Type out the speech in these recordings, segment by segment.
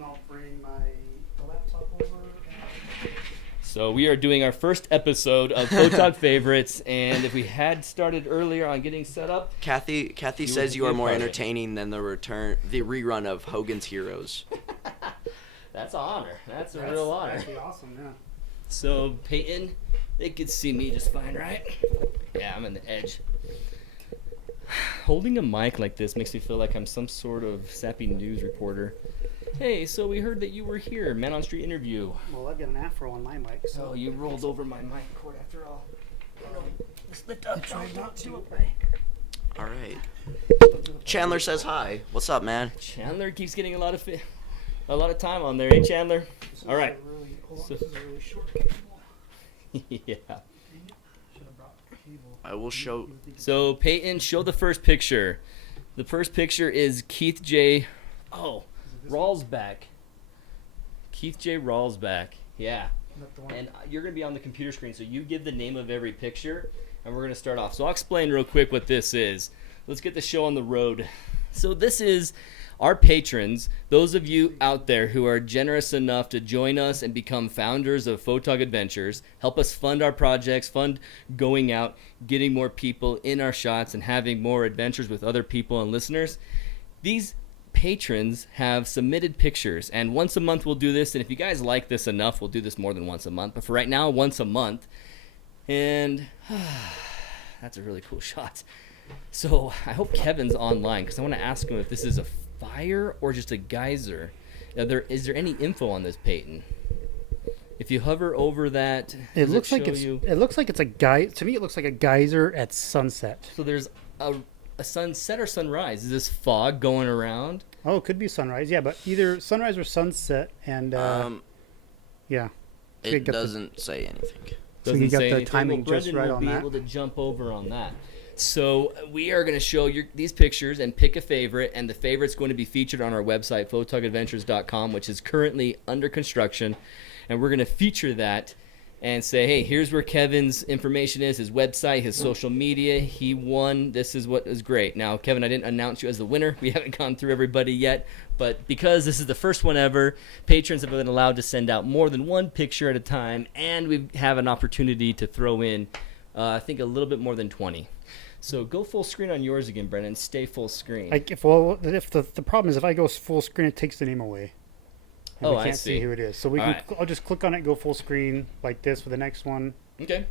and I'll bring the laptop over. So we are doing our first episode of Photog Favorites, and if we had started earlier on getting set up, Kathy says you are more entertaining than the rerun of Hogan's Heroes. That's an honor. That's a real honor. That'd be awesome, yeah. So Peyton, they could see me just fine, right? Yeah, I'm on the edge. Holding a mic like this makes me feel like I'm some sort of sappy news reporter. Hey, so we heard that you were here, Man on Street interview. Well, I've got an afro on my mic. So oh, you rolled over my mic cord after all. Just lift up. Not to. All right. Chandler says hi. What's up, man? Chandler keeps getting a lot of time on there, hey Chandler? All right. This is a really short cable. Yeah. I will show. So Peyton, show the first picture. The first picture is Keith J. Rawlsback. Keith J. Rawlsback. Yeah. And you're going to be on the computer screen, so you give the name of every picture, and we're going to start off. So I'll explain real quick what this is. Let's get the show on the road. So this is our patrons, those of you out there who are generous enough to join us and become founders of Photog Adventures, help us fund our projects, fund going out, getting more people in our shots, and having more adventures with other people and listeners. These patrons have submitted pictures, and once a month we'll do this, and if you guys like this enough, we'll do this more than once a month, but for right now, once a month. And that's a really cool shot. So I hope Kevin's online, because I want to ask him if this is a fire or just a geyser. Is there any info on this, Peyton? If you hover over that, it looks like it's a geyser. To me, it looks like a geyser at sunset. So there's a sunset or sunrise. Is this fog going around? Oh, it could be sunrise. Yeah, but either sunrise or sunset, and yeah. So it doesn't say anything. So you got the timing just right on that. Brendan will be able to jump over on that. So we are going to show you these pictures and pick a favorite, and the favorite's going to be featured on our website, photogadventures.com, which is currently under construction, and we're going to feature that and say, hey, here's where Kevin's information is, his website, his social media. He won. This is what is great. Now, Kevin, I didn't announce you as the winner. We haven't gone through everybody yet, but because this is the first one ever, patrons have been allowed to send out more than one picture at a time, and we have an opportunity to throw in, I think, a little bit more than 20. So go full screen on yours again, Brendan. Stay full screen. If the problem is if I go full screen, it takes the name away. And we can't see who it is. So I'll just click on it, go full screen like this for the next one. Okay.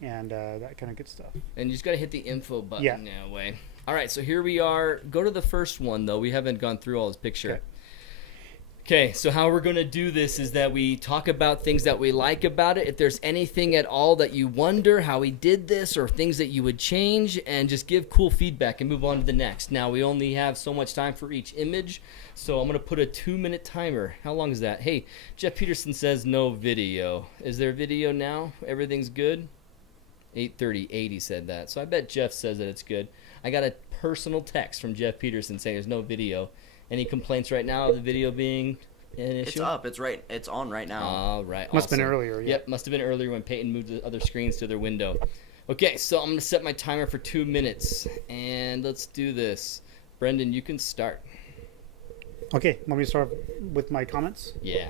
And that kind of good stuff. And you just got to hit the info button that way. All right, so here we are. Go to the first one, though. We haven't gone through all his picture. Okay, so how we're going to do this is that we talk about things that we like about it. If there's anything at all that you wonder how we did this or things that you would change, and just give cool feedback and move on to the next. Now, we only have so much time for each image, so I'm going to put a 2-minute timer. How long is that? Hey, Jeff Peterson says no video. Is there video now? Everything's good? 8:38 he said that. So I bet Jeff says that it's good. I got a personal text from Jeff Peterson saying there's no video. Any complaints right now of the video being an issue? It's up. It's on right now. All right. Must have been earlier. Yeah. Yep, must have been earlier when Peyton moved the other screens to their window. Okay, so I'm going to set my timer for 2 minutes, and let's do this. Brendan, you can start. Okay, want me to start with my comments? Yeah.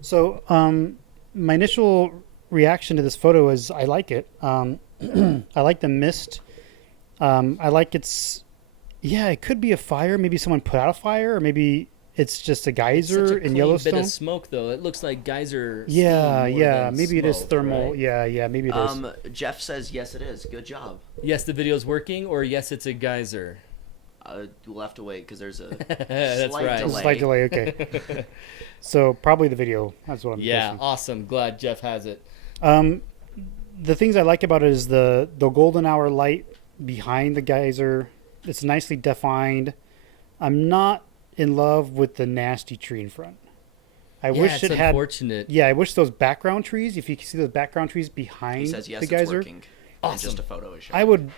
So my initial reaction to this photo is I like it. I like the mist. I like its... Yeah, it could be a fire. Maybe someone put out a fire, or maybe it's just a geyser in Yellowstone. Bit of smoke, though. It looks like geyser. Yeah. Maybe smoke, it is thermal. Right? Yeah. Maybe it is. Jeff says yes, it is. Good job. Yes, the video's working, or yes, it's a geyser. We'll have to wait because there's a That's right. delay. Slight delay. Okay. So probably the video. That's what I'm guessing. Awesome. Glad Jeff has it. The things I like about it is the golden hour light behind the geyser. It's nicely defined. I'm not in love with the nasty tree in front. I wish it had. Unfortunate. Yeah, I wish those background trees. If you can see those background trees behind he says yes, the geyser, it's working. Awesome. Just a photo is showing. I would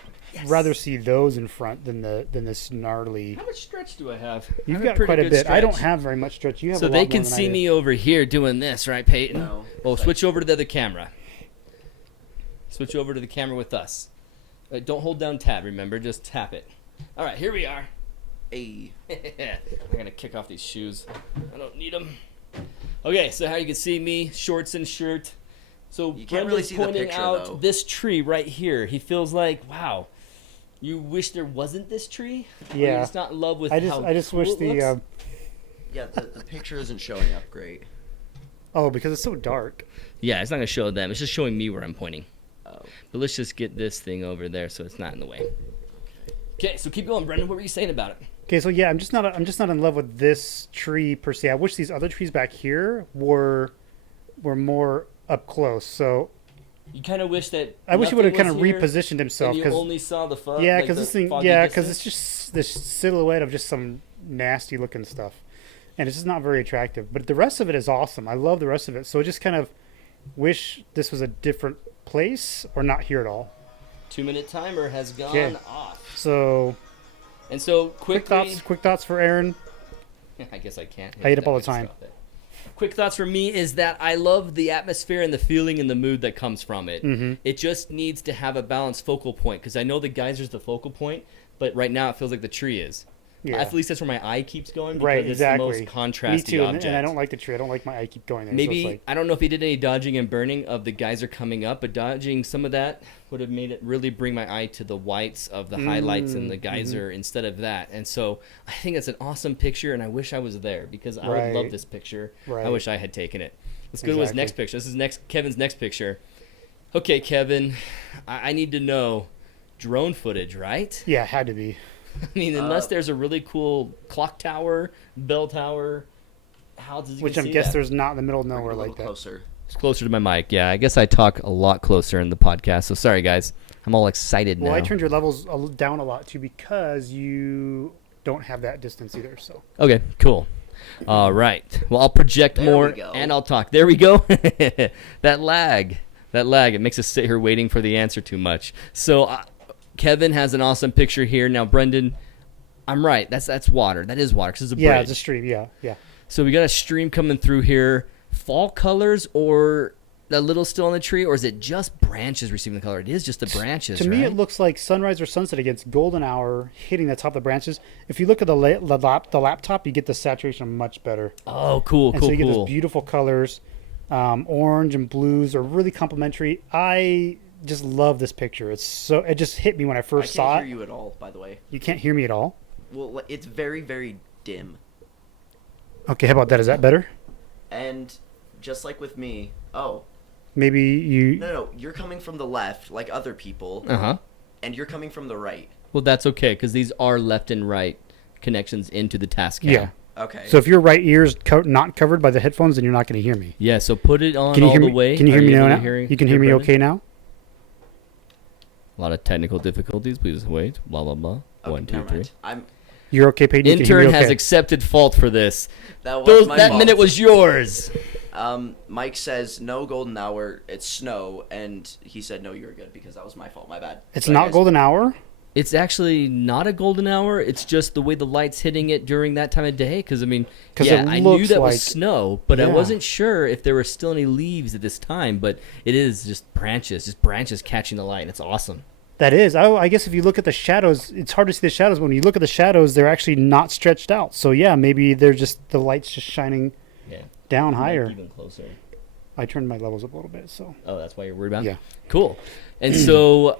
rather see those in front than this gnarly. How much stretch do I have? You've got quite a bit. I don't have very much stretch. You have. So a lot they more can than see I do. me over here doing this, right, Peyton? No. Well, switch over to the other camera. Switch over to the camera with us. Don't hold down tab, remember? Just tap it. All right, here we are. Hey. I'm gonna kick off these shoes. I don't need them. Okay, so how you can see me, shorts and shirt. So You can't really Brendan's see the pointing picture, out though. this tree right here. He feels like, wow, you wish there wasn't this tree? Or Yeah. you're just not in love with I how just cool wish it the looks? Yeah, the picture isn't showing up great. because it's so dark. Yeah, it's not gonna show them. It's just showing me where I'm pointing. Oh. But let's just get this thing over there so it's not in the way. Okay, so keep going, Brendan. What were you saying about it? Okay, so yeah, I'm just not in love with this tree per se. I wish these other trees back here were more up close. So You kind of wish that I wish he would have kind nothing of was here repositioned himself and you because only saw the because this thing because distance. it's just this silhouette of just some nasty looking stuff, and it's just not very attractive. But the rest of it is awesome. I love the rest of it. So I just kind of wish this was a different place or not here at all. 2-minute timer has gone Okay. off. So And so quick quickly, thoughts for Aaron. I guess I can't. I eat up that all the way to time. stop it. Quick thoughts for me is that I love the atmosphere and the feeling and the mood that comes from it. Mm-hmm. It just needs to have a balanced focal point because I know the geyser's the focal point, but right now it feels like the tree is. Yeah. At least that's where my eye keeps going because Right, it's exactly. the most Me contrasty too, object. and I don't like the tree. I don't like my eye keep going there. Maybe so it's like, I don't know if he did any dodging and burning of the geyser coming up, but dodging some of that would have made it really bring my eye to the whites of the highlights in the geyser instead of that. And so I think it's an awesome picture, and I wish I was there because I would love Right. this picture. Right. I wish I had taken it. Let's go to his Exactly. next picture. This is Kevin's next picture. Okay, Kevin, I need to know drone footage, right? yeah, it had to be. I mean, unless there's a really cool clock tower, bell tower, houses you Which can I see guess that. there's not in the middle of Bring it nowhere a little like that. closer. It's closer to my mic. Yeah, I guess I talk a lot closer in the podcast. So sorry, guys. I'm all excited Well, now. I turned your levels down a lot too because you don't have that distance either. So Okay, cool. All right. Well, I'll project There more we go. and I'll talk. There we go. That lag. It makes us sit here waiting for the answer too much. So Kevin has an awesome picture here. Now, Brendan, I'm right. That's water. That is water 'cause it's a bridge. yeah, it's a stream. Yeah. So we got a stream coming through here. Fall colors or a little still on the tree, or is it just branches receiving the color? It is just the branches, To me, right? it looks like sunrise or sunset against golden hour hitting the top of the branches. If you look at the laptop, you get the saturation much better. Oh, cool, And cool, so you get cool. those beautiful colors. Orange and blues are really complementary. I just love this picture. It just hit me when I I first can't saw hear it. you at all, by the way. You can't hear me at all. Well, it's very, very dim. Okay, how about that? Is that better? And just like with me, oh, Maybe you. no, you're coming from the left, like other people, Uh-huh. and you're coming from the right. Well, that's okay because these are left and right connections into the task cam. Yeah. Okay. So if your right ear's not covered by the headphones, then you're not going to hear me. Yeah, so put it on Can you all hear the me? way. Can you hear Are me able now? to You can hear me Brendan? okay now? A lot of technical difficulties. Please wait. Blah, blah, blah. Okay, 1, 2, never 3. mind. I'm. You're okay, Peyton? You can hear Intern me has okay? accepted fault for this. That was my That fault. minute was yours. Mike says no golden hour. It's snow, and he said no, you're good because that was my fault. My bad. It's Sorry, not guys. golden hour? It's actually not a golden hour. It's just the way the light's hitting it during that time of day. Because, I mean, 'Cause yeah, it I knew looks that like- was snow, but I Yeah. wasn't sure if there were still any leaves at this time. But it is just branches catching the light. And it's awesome. That is. I guess if you look at the shadows, it's hard to see the shadows. When you look at the shadows, they're actually not stretched out. So, yeah, maybe they're just the light's just shining Yeah. down higher. Even closer. I turned my levels up a little bit, so. Oh, that's why you're worried about it? Yeah. Cool. And so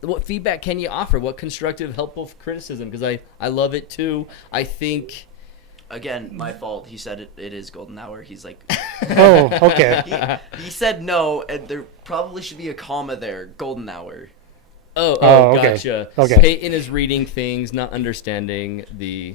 what feedback can you offer? What constructive, helpful criticism? Because I love it too. I think Again, my fault. He said it is golden hour. He's like, Oh, okay. he said no, and there probably should be a comma there. Golden hour. Oh, okay. Gotcha. Okay. Peyton is reading things, not understanding the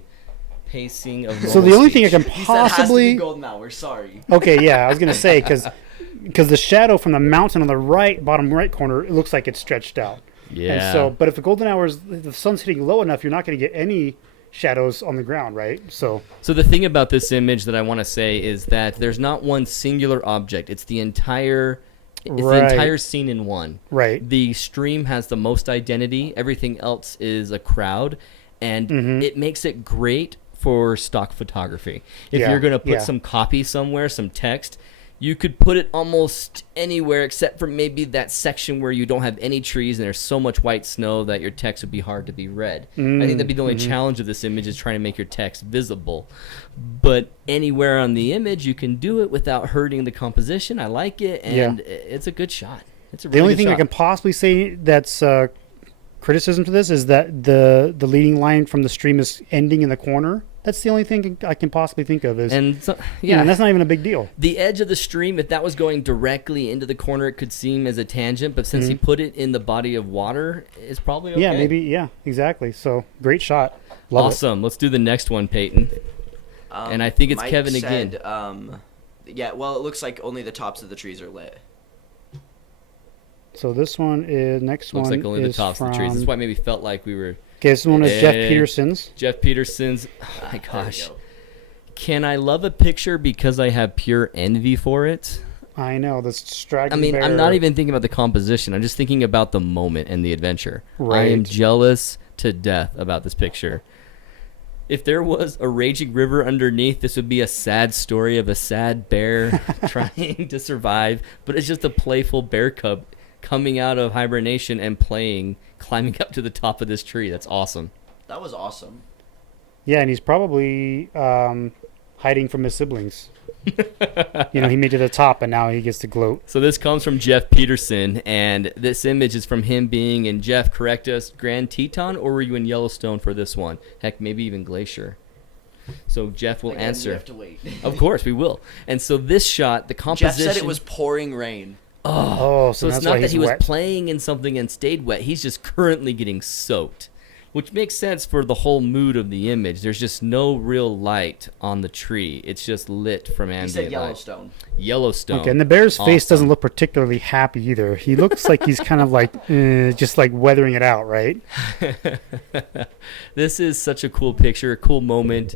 pacing of So the normal only thing I speech. can He said it has to be possibly. golden hour. Sorry. Okay, yeah, I was going to say, because the shadow from the mountain on the bottom right corner, it looks like it's stretched out. Yeah. And so, but if the golden hour is, the sun's hitting low enough, you're not going to get any shadows on the ground, right? So the thing about this image that I want to say is that there's not one singular object. It's the entire Right. scene in one. right. The stream has the most identity. Everything else is a crowd, and it makes it great for stock photography. If Yeah, you're going to put yeah. some copy somewhere, some text, You could put it almost anywhere except for maybe that section where you don't have any trees and there's so much white snow that your text would be hard to be read. I think that'd be the only challenge of this image, is trying to make your text visible. But anywhere on the image, you can do it without hurting the composition. I like it, and it's a good shot. It's a really The only good thing shot. I can possibly say that's criticism to this is that the leading line from the stream is ending in the corner. That's the only thing I can possibly think of. And so, and that's not even a big deal. The edge of the stream, if that was going directly into the corner, it could seem as a tangent. But since he put it in the body of water, it's probably okay. Yeah, maybe. Yeah, exactly. So great shot. Love Awesome. Let's do the next one, Peyton. And I think it's Mike Kevin said, again. Yeah, well, it looks like only the tops of the trees are lit. So this one is Looks like only the tops of the trees. That's why it maybe felt like we were. Okay, this one is Jeff Peterson's. Jeff Peterson's. Oh my gosh. There we go. Can I love a picture because I have pure envy for it? I know, this straggling I mean, bear. I'm not even thinking about the composition. I'm just thinking about the moment and the adventure. I am Right. jealous to death about this picture. If there was a raging river underneath, this would be a sad story of a sad bear trying to survive. But it's just a playful bear cub coming out of hibernation and climbing up to the top of this tree. That's awesome. That was awesome. Yeah, and he's probably hiding from his siblings. He made it to the top, and now he gets to gloat. So this comes from Jeff Peterson, and this image is from him being in, Jeff, correct us, Grand Teton, or were you in Yellowstone for this one? Heck, maybe even Glacier. So Jeff will Again, answer. We have to wait. Of course, we will. And so this shot, the composition... Jeff said it was pouring rain. Oh, so it's that's not why that he's he was wet. playing in something and stayed wet. He's just currently getting soaked, which makes sense for the whole mood of the image. There's just no real light on the tree. It's just lit from He ambient said light. Yellowstone. Yellowstone. Okay, and the bear's face Awesome. doesn't look particularly happy either. He looks like he's kind of like just like weathering it out, right? This is such a cool picture, a cool moment.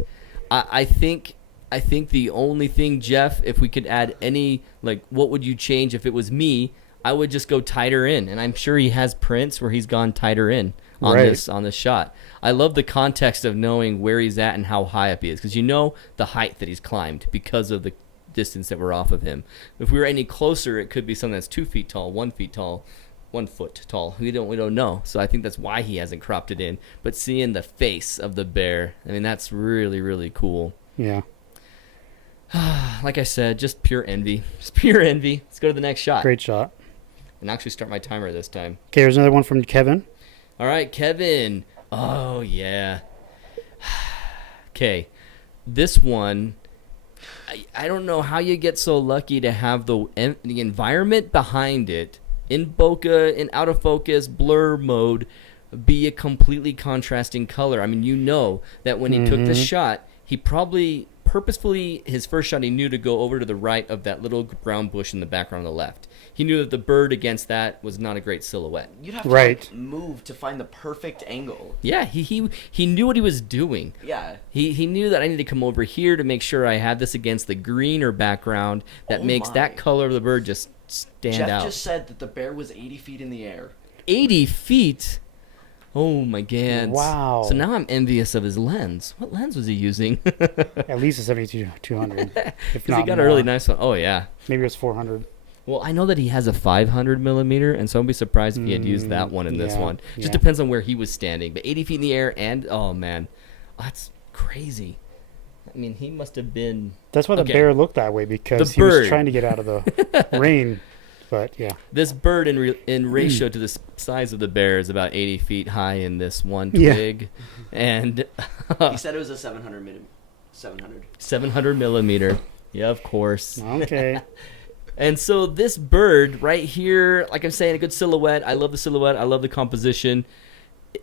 I think the only thing, Jeff, if we could add any, like, what would you change if it was me? I would just go tighter in, and I'm sure he has prints where he's gone tighter in on Right. this shot. I love the context of knowing where he's at and how high up he is, because you know the height that he's climbed because of the distance that we're off of him. If we were any closer, it could be something that's 2 feet tall, 1 feet tall, 1 foot tall. We don't know. So I think that's why he hasn't cropped it in. But seeing the face of the bear, I mean, that's really, really cool. Yeah. Like I said, just pure envy. Just pure envy. Let's go to the next shot. Great shot. And actually start my timer this time. Okay, here's another one from Kevin. All right, Kevin. Oh, yeah. Okay. This one, I don't know how you get so lucky to have the environment behind it in bokeh, in out of focus, blur mode, be a completely contrasting color. I mean, you know that when he took this shot, he probably purposefully, his first shot, he knew to go over to the right of that little brown bush in the background on the left. He knew that the bird against that was not a great silhouette. You'd have to Right. move to find the perfect angle. Yeah, he knew what he was doing. Yeah. He knew that I need to come over here to make sure I have this against the greener background that Oh makes my. that color of the bird just stand Jeff out. just said that the bear was 80 feet in the air. 80 feet? Oh my god. Wow. So now I'm envious of his lens. What lens was he using? At least a 72-200, if Because not he got more. a really nice one. Oh yeah. Maybe it was 400. Well, I know that he has a 500 millimeter, and so I'd be surprised if he had used that one in this yeah, one. Just yeah. depends on where he was standing. But 80 feet in the air, and oh man, that's crazy. I mean, he must have been. That's why the Okay. bear looked that way, because The he was bird. trying to get out of the rain. But yeah, This bird in ratio to the size of the bear is about 80 feet high in this one Yeah. twig, and He said it was a 700. 700 millimeter. Yeah, of course. okay. And so this bird right here, like I'm saying, a good silhouette. I love the silhouette. I love the composition.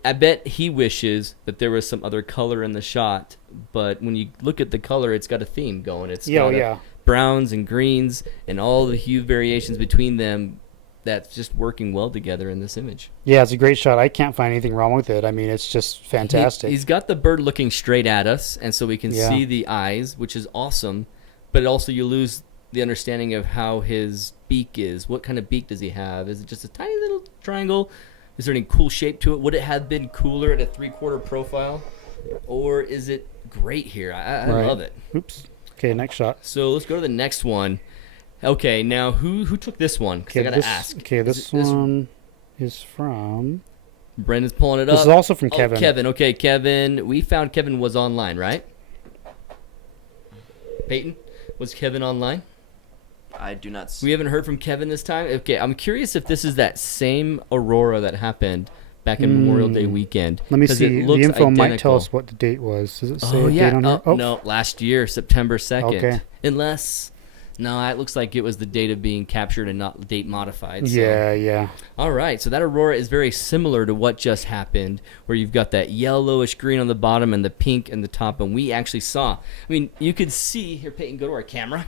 I bet he wishes that there was some other color in the shot, but when you look at the color, it's got a theme going. It's got Yeah. browns and greens and all the hue variations between them that's just working well together in this image. Yeah, it's a great shot. I can't find anything wrong with it. I mean, it's just fantastic. He's got the bird looking straight at us, and so we can Yeah. see the eyes, which is awesome, but also you lose the understanding of how his beak is. What kind of beak does he have? Is it just a tiny little triangle? Is there any cool shape to it? Would it have been cooler at a 3/4 profile? Or is it great here? I Right. love it. Oops. Okay, next shot. So let's go to the next one. Okay, now who took this one? Because I gotta ask. Okay, this one is from. Brendan's pulling it up. This is also from Kevin. Kevin. Okay, Kevin. We found Kevin was online, right? Peyton, was Kevin online? I do not see. We haven't heard from Kevin this time. Okay, I'm curious if this is that same aurora that happened back in Memorial Day weekend. Let me 'cause see. it The looks info might identical. tell us what the date was. Does it say Oh a yeah. date on here? No, last year, September 2nd. Okay. Unless, no, it looks like it was the date of being captured and not date modified. So. Yeah. All right, so that aurora is very similar to what just happened, where you've got that yellowish green on the bottom and the pink in the top, and we actually saw. I mean, you could see here. Peyton, go to our camera.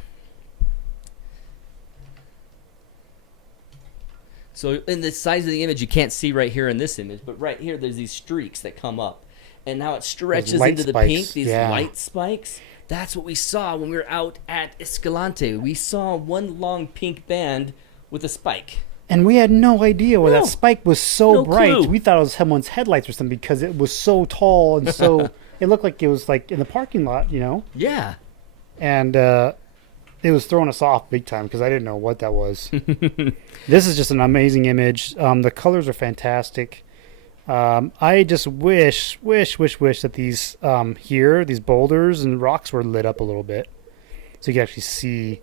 So in the size of the image, you can't see right here in this image, but right here, there's these streaks that come up, and now it stretches light into the spikes, pink. These yeah. light spikes. That's what we saw when we were out at Escalante. We saw one long pink band with a spike. And we had no idea why No. that spike was so No bright. clue. We thought it was someone's headlights or something because it was so tall and so. It looked like it was like in the parking lot, you know. Yeah. And it was throwing us off big time because I didn't know what that was. This is just an amazing image. The colors are fantastic. I just wish that these these boulders and rocks were lit up a little bit, so you can actually see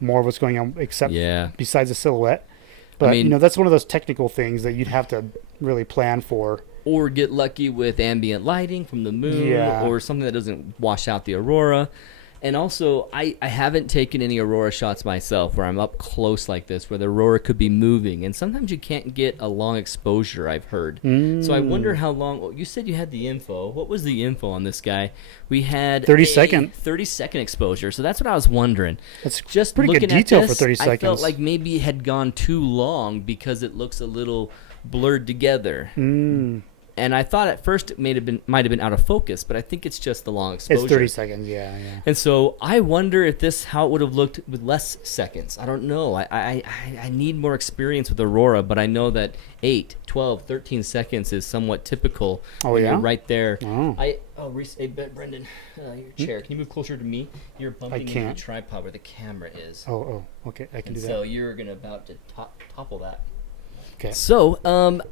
more of what's going on, except besides the silhouette. But I mean, that's one of those technical things that you'd have to really plan for. Or get lucky with ambient lighting from the moon, or something that doesn't wash out the aurora. And also, I haven't taken any aurora shots myself where I'm up close like this, where the aurora could be moving. And sometimes you can't get a long exposure, I've heard. So I wonder how long. Well, you said you had the info. What was the info on this guy? We had 30-second. 30-second exposure. So that's what I was wondering. That's Just pretty good looking at detail this, for 30 I felt seconds. like maybe it had gone too long because it looks a little blurred together. And I thought at first it might have been out of focus, but I think it's just the long exposure. It's 30 seconds, yeah. And so I wonder if how it would have looked with less seconds. I don't know. I need more experience with Aurora, but I know that 8, 12, 13 seconds is somewhat typical. Oh, when yeah? You're right there. Oh. Hey, Brendan, your chair. Can you move closer to me? You're bumping into the tripod where the camera is. Oh, okay. I can do that. So you're about to topple that. Okay. So,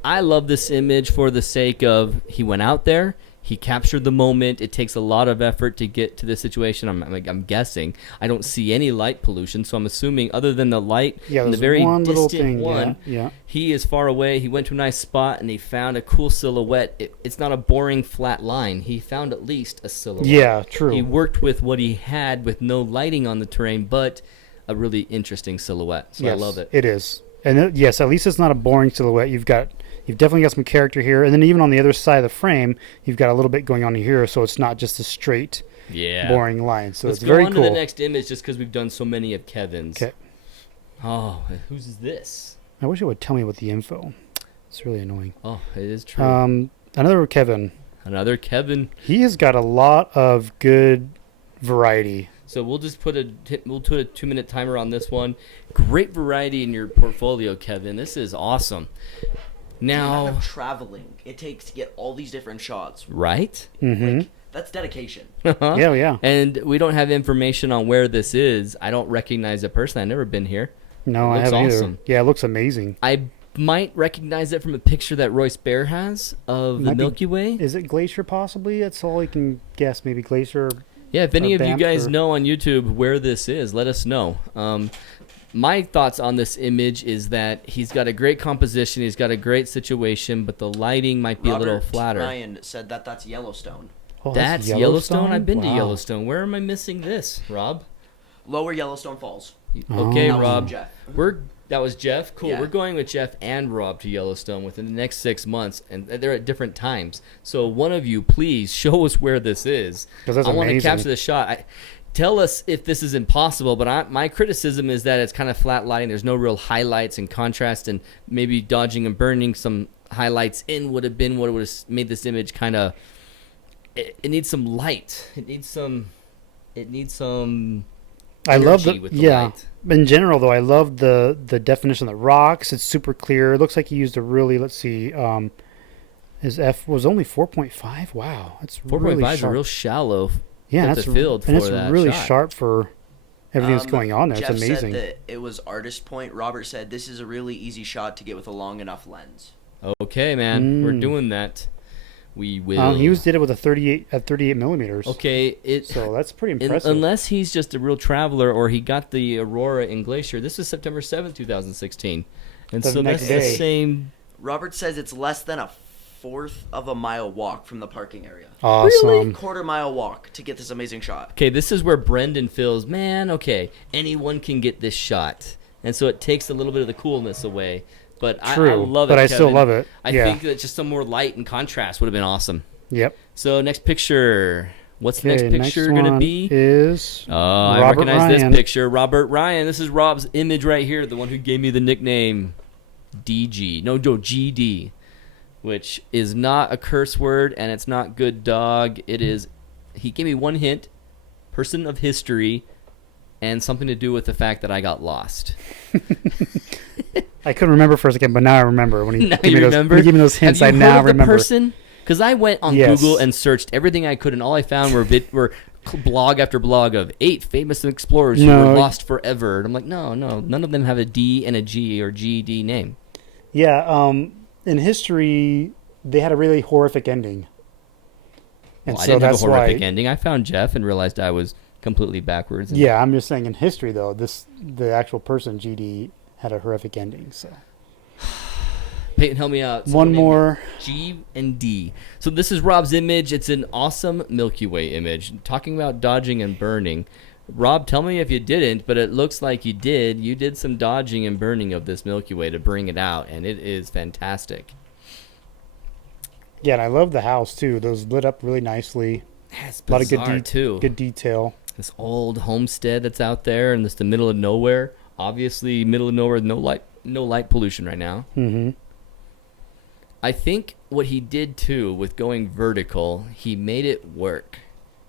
I love this image for the sake of he went out there, he captured the moment. It takes a lot of effort to get to this situation. I'm guessing. I don't see any light pollution, so I'm assuming other than the light and the very distant one, he is far away. He went to a nice spot and he found a cool silhouette. It's not a boring flat line. He found at least a silhouette. Yeah, true. He worked with what he had with no lighting on the terrain, but a really interesting silhouette. So yes, I love it. It is. And yes, at least it's not a boring silhouette. You've definitely got some character here, and then even on the other side of the frame, you've got a little bit going on here, so it's not just a straight, boring line. So Let's it's very cool. Let's go on to the next image, just because we've done so many of Kevin's. Okay. Oh, whose is this? I wish it would tell me what the info. It's really annoying. Oh, it is true. Another Kevin. Another Kevin. He has got a lot of good variety. So we'll just put a 2-minute timer on this one. Great variety in your portfolio, Kevin. This is awesome. Now, the amount of traveling it takes to get all these different shots. Right? Mm-hmm. Like, that's dedication. Yeah. And we don't have information on where this is. I don't recognize it personally. I've never been here. No, I haven't either. Yeah, it looks amazing. I might recognize it from a picture that Royce Bear has of the Milky Way. Is it Glacier possibly? That's all I can guess. Maybe Glacier. Yeah, if any of you guys know on YouTube where this is, let us know. My thoughts on this image is that he's got a great composition, he's got a great situation, but the lighting might be a little flatter. Ryan said that's Yellowstone. Oh, that's Yellowstone? I've been to Yellowstone. Where am I missing this, Rob? Lower Yellowstone Falls. Okay, Oh. Rob. Jeff. That was Jeff? Cool. Yeah. We're going with Jeff and Rob to Yellowstone within the next 6 months, and they're at different times. So one of you, please, show us where this is. Because that's I want to amazing. capture the shot. Tell us if this is impossible, but my criticism is that it's kind of flat lighting. There's no real highlights and contrast, and maybe dodging and burning some highlights in would have been what would have made this image kind of... It needs some light. It needs some I love with the light. In general, though, I love the definition of the rocks. It's super clear. It looks like he used a really, let's see, his F was only 4.5. Wow, that's 4.5 really is a sharp. real shallow Yeah, depth that's of field and for it's that really shot. sharp for everything that's going on there. Jeff It's amazing. said that it was artist point. Robert said this is a really easy shot to get with a long enough lens. Okay, man, we're doing that. We will. He did it with a 38 millimeters. Okay, so that's pretty impressive. Unless he's just a real traveler or he got the Aurora in Glacier. This is September 7th, 2016. And The so next that's day. the same. Robert says it's less than a fourth of a mile walk from the parking area. Awesome. Quarter-mile walk to get this amazing shot. Okay, this is where Brendan feels, man, okay, anyone can get this shot. And so it takes a little bit of the coolness away. But True, I love it, but I Kevin. still love it. I Yeah. think that just some more light and contrast would have been awesome. Yep. So next picture. What's the next Okay, picture next going to one be? is I Robert recognize Ryan. this picture. Robert Ryan. This is Rob's image right here, the one who gave me the nickname GD, which is not a curse word and it's not good dog. It is, he gave me one hint, person of history, and something to do with the fact that I got lost. I couldn't remember for a second, but now I remember when he Now gave you me remember? when he gave me those hints. Have I you now heard of the remember. person? Because I went on Yes. Google and searched everything I could, and all I found were blog after blog of 8 famous explorers who No. were lost forever. And I'm like, no, none of them have a D and a G or GD name. Yeah. In history, they had a really horrific ending, and Well, I so didn't have a that's horrific why. ending. I found Jeff and realized I was completely backwards. And Yeah, I'm just saying in history though, the actual person GD had a horrific ending. So Peyton, help me out. one Someone name more. G and D. So this is Rob's image. It's an awesome Milky Way image. Talking about dodging and burning. Rob, tell me if you didn't, but it looks like you did. You did some dodging and burning of this Milky Way to bring it out, and it is fantastic. Yeah, and I love the house too. Those lit up really nicely. It's A lot of bizarre, too. good detail. This old homestead that's out there in the middle of nowhere. Obviously, middle of nowhere, no light pollution right now. Mm-hmm. I think what he did too with going vertical, he made it work.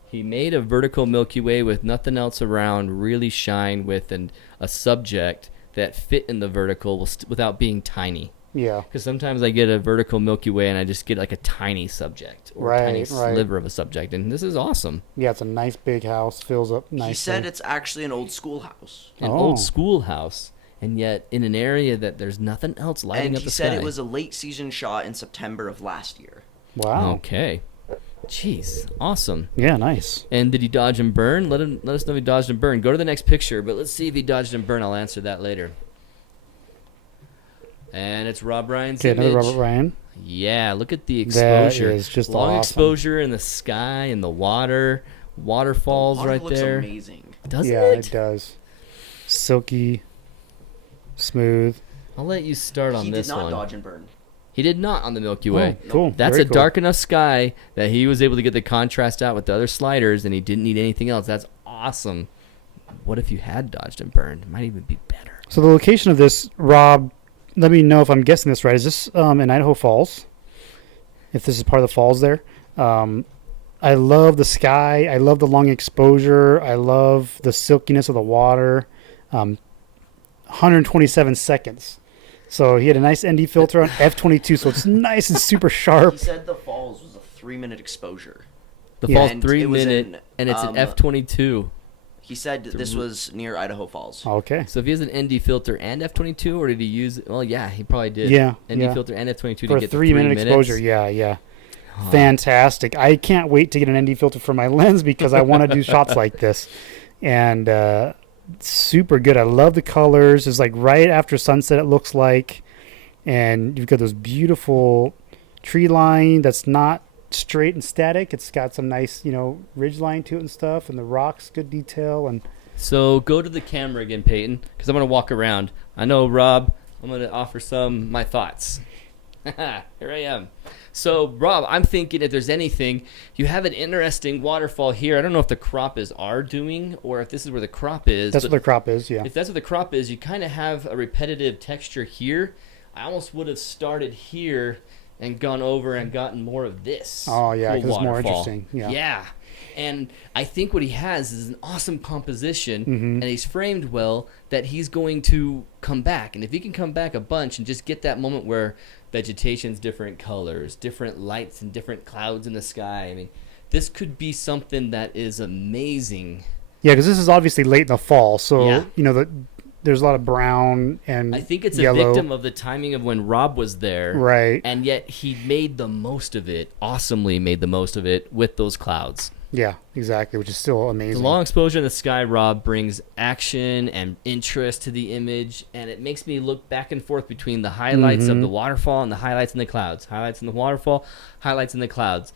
He made a vertical Milky Way with nothing else around, really shine with a subject that fit in the vertical without being tiny. Yeah. Because sometimes I get a vertical Milky Way and I just get like a tiny subject or a tiny sliver of a subject, and this is awesome. Yeah, it's a nice big house, fills up nicely. He said it's actually an old schoolhouse. An old schoolhouse, and yet in an area that there's nothing else lighting And up he the said sky. it was a late season shot in September of last year. Wow. Okay. Jeez, awesome. Yeah, nice. And did he dodge and burn? Let us know if he dodged and burned. Go to the next picture, but let's see if he dodged and burned. I'll answer that later. And it's Rob Ryan's Okay, image. another Robert Ryan. Yeah, look at the exposure. That is just long awesome. exposure in the sky and the water, waterfalls The water right looks there. amazing. Doesn't Yeah, it? it does. Silky, smooth. I'll let you start on He this did not one. dodge and burn. He did not on the Milky Way. Oh, cool. That's Very a cool. dark enough sky that he was able to get the contrast out with the other sliders, and he didn't need anything else. That's awesome. What if you had dodged and burned? It might even be better. So the location of this, Rob, let me know if I'm guessing this right. Is this in Idaho Falls? If this is part of the falls there. I love the sky. I love the long exposure. I love the silkiness of the water. 127 seconds. So he had a nice ND filter on f22, so it's nice and super sharp. He said the falls was a 3-minute exposure. The Yeah. fall's And 3 it was minute, in, and it's an um, F22. He said this was near Idaho Falls. Okay. So if he has an ND filter and F22, or did he use? Well, yeah, he probably did. Yeah, ND yeah. filter and F22 For to a get the 3-minute 3 minutes. exposure, yeah. Fantastic. I can't wait to get an ND filter for my lens because I want to do shots like this. And super good. I love the colors. It's like right after sunset, it looks like. And you've got those beautiful tree line that's not straight and static. It's got some nice, ridge line to it and stuff. And the rocks, good detail. And So go to the camera again, Peyton, because I'm going to walk around. I know, Rob, I'm going to offer my thoughts. Here I am. So, Rob, I'm thinking if there's anything, you have an interesting waterfall here. I don't know if the crop are doing or if this is where the crop is. that's but what the crop is, yeah. If that's what the crop is, you kind of have a repetitive texture here. I almost would have started here and gone over and gotten more of this. Oh, yeah, cool 'cause it's more waterfall. interesting, yeah. Yeah. And I think what he has is an awesome composition, Mhm. and he's framed well that he's going to come back. And if he can come back a bunch and just get that moment where vegetation's different colors, different lights and different clouds in the sky, I mean, this could be something that is amazing Yeah, because this is obviously late in the fall, so Yeah. you know there's a lot of brown and I think it's yellow. a victim of the timing of when Rob was there. Right. And yet he made the most of it, awesomely made the most of it with those clouds. Yeah, exactly, which is still The amazing. long exposure in the sky, Rob, brings action and interest to the image, and it makes me look back and forth between the highlights of the waterfall and the highlights in the clouds. Highlights in the waterfall, highlights in the clouds.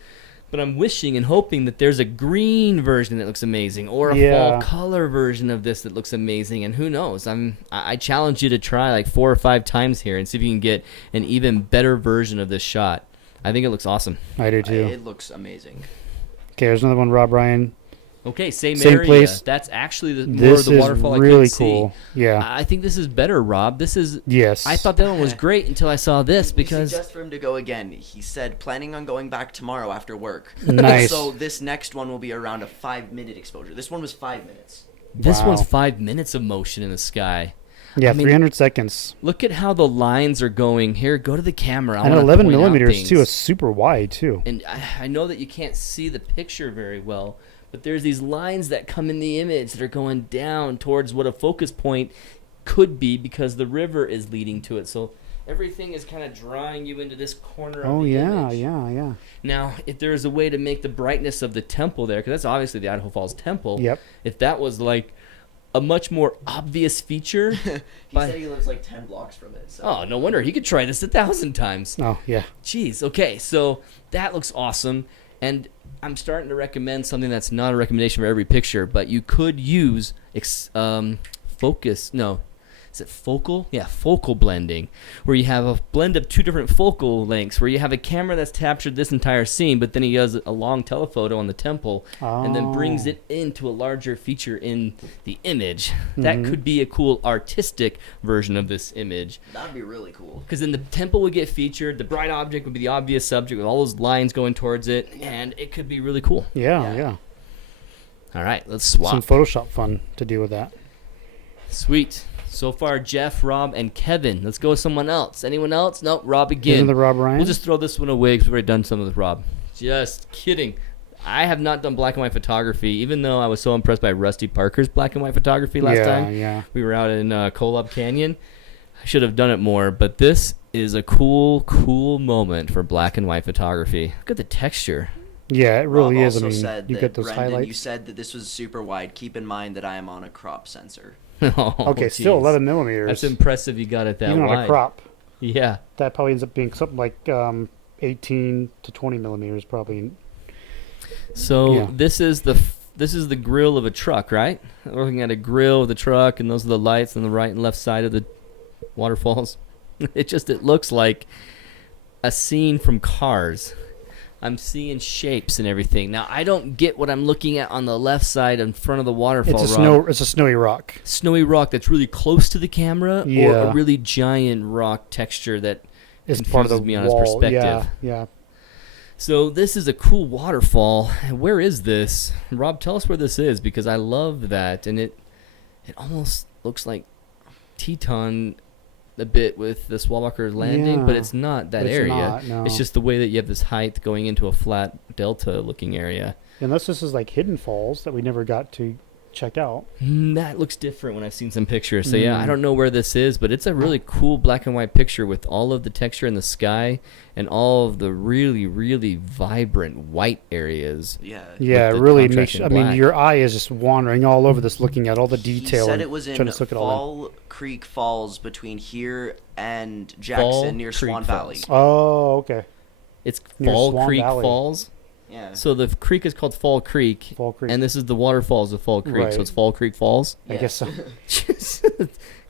But I'm wishing and hoping that there's a green version that looks amazing, or a fall color version of this that looks amazing. And who knows? I challenge you to try like 4 or 5 times here and see if you can get an even better version of this shot. I think it looks awesome. I do too. It looks amazing. Okay, there's another one, Rob Ryan. Okay, same Same area. place. That's actually more of This the is waterfall really I could cool. see. Yeah. I think this is better, Rob. This is. Yes. I thought that one was great until I saw this We because. suggest for him to go again. He said planning on going back tomorrow after work. Nice. So this next one will be around a 5-minute exposure. This one was 5 minutes. This Wow. one's 5 minutes of motion in the sky. Yeah, I mean, 300 seconds. Look at how the lines are going. Here, go to the camera. And wanna 11 point out millimeters too. things. Is super wide too. And I know that you can't see the picture very well, but there's these lines that come in the image that are going down towards what a focus point could be because the river is leading to it. So everything is kind of drawing you into this corner of Oh the yeah, image. yeah. Now, if there is a way to make the brightness of the temple there, because that's obviously the Idaho Falls Temple. Yep. If that was like a much more obvious feature. He said he lives like 10 blocks from it. So. Oh, no wonder. He could try this 1,000 times. Oh yeah. Jeez. Okay, so that looks awesome. And I'm starting to recommend something that's not a recommendation for every picture, but you could use focus. No. Is it focal? Yeah, focal blending, where you have a blend of 2 different focal lengths, where you have a camera that's captured this entire scene, but then he does a long telephoto on the temple and then brings it into a larger feature in the image. That could be a cool artistic version of this image. That'd be really cool. Because then the temple would get featured, the bright object would be the obvious subject with all those lines going towards it, and it could be really cool. Yeah. All right, let's swap. Some Photoshop fun to do with that. Sweet. So far, Jeff, Rob, and Kevin. Let's go with someone else. Anyone else? Nope, Rob again. Isn't the Rob Ryan? We'll just throw this one away because we've already done some with Rob. Just kidding. I have not done black and white photography, even though I was so impressed by Rusty Parker's black and white photography last time. Yeah. We were out in Kolob Canyon. I should have done it more, but this is a cool moment for black and white photography. Look at the texture. Yeah, it really Rob is. I also mean, said you that, get those Brendan, highlights. you said that this was super wide. Keep in mind that I am on a crop sensor. Oh, Okay, still geez. 11 millimeters. That's impressive you got it that Even wide. on a crop. Yeah. That probably ends up being something like 18 to 20 millimeters probably. So Yeah. this is the grill of a truck, right? We're looking at a grill of the truck, and those are the lights on the right and left side of the waterfalls. It looks like a scene from Cars. I'm seeing shapes and everything. Now I don't get what I'm looking at on the left side in front of the waterfall. It's a snowy rock. Snowy rock that's really close to the camera, or Yeah. a really giant rock texture that It's part of the confuses me on wall. its perspective. Yeah. So this is a cool waterfall. Where is this? Rob, tell us where this is, because I love that, and it almost looks like Teton a bit with the Swallowker Landing, but Yeah, it's not that but it's area. not, no. It's just the way that you have this height going into a flat delta-looking area. Unless this is like Hidden Falls that we never got to check out. That looks different when I've seen some pictures. So yeah, I don't know where this is, but it's a really cool black and white picture with all of the texture in the sky and all of the really, really vibrant white areas. Yeah. Yeah, it the really contrast makes. in I mean, black. your eye is just wandering all over this, looking at all the detail. He said and it was in trying to soak it all in. Fall Creek Falls between here and Fall Jackson near Creek Swan Falls. Valley. Oh, okay. It's Near Fall Swan Creek Valley. Falls. Yeah. So the creek is called Fall Creek, Fall Creek. and this is the waterfalls of Fall Creek. Right. So it's Fall Creek Falls. I guess so.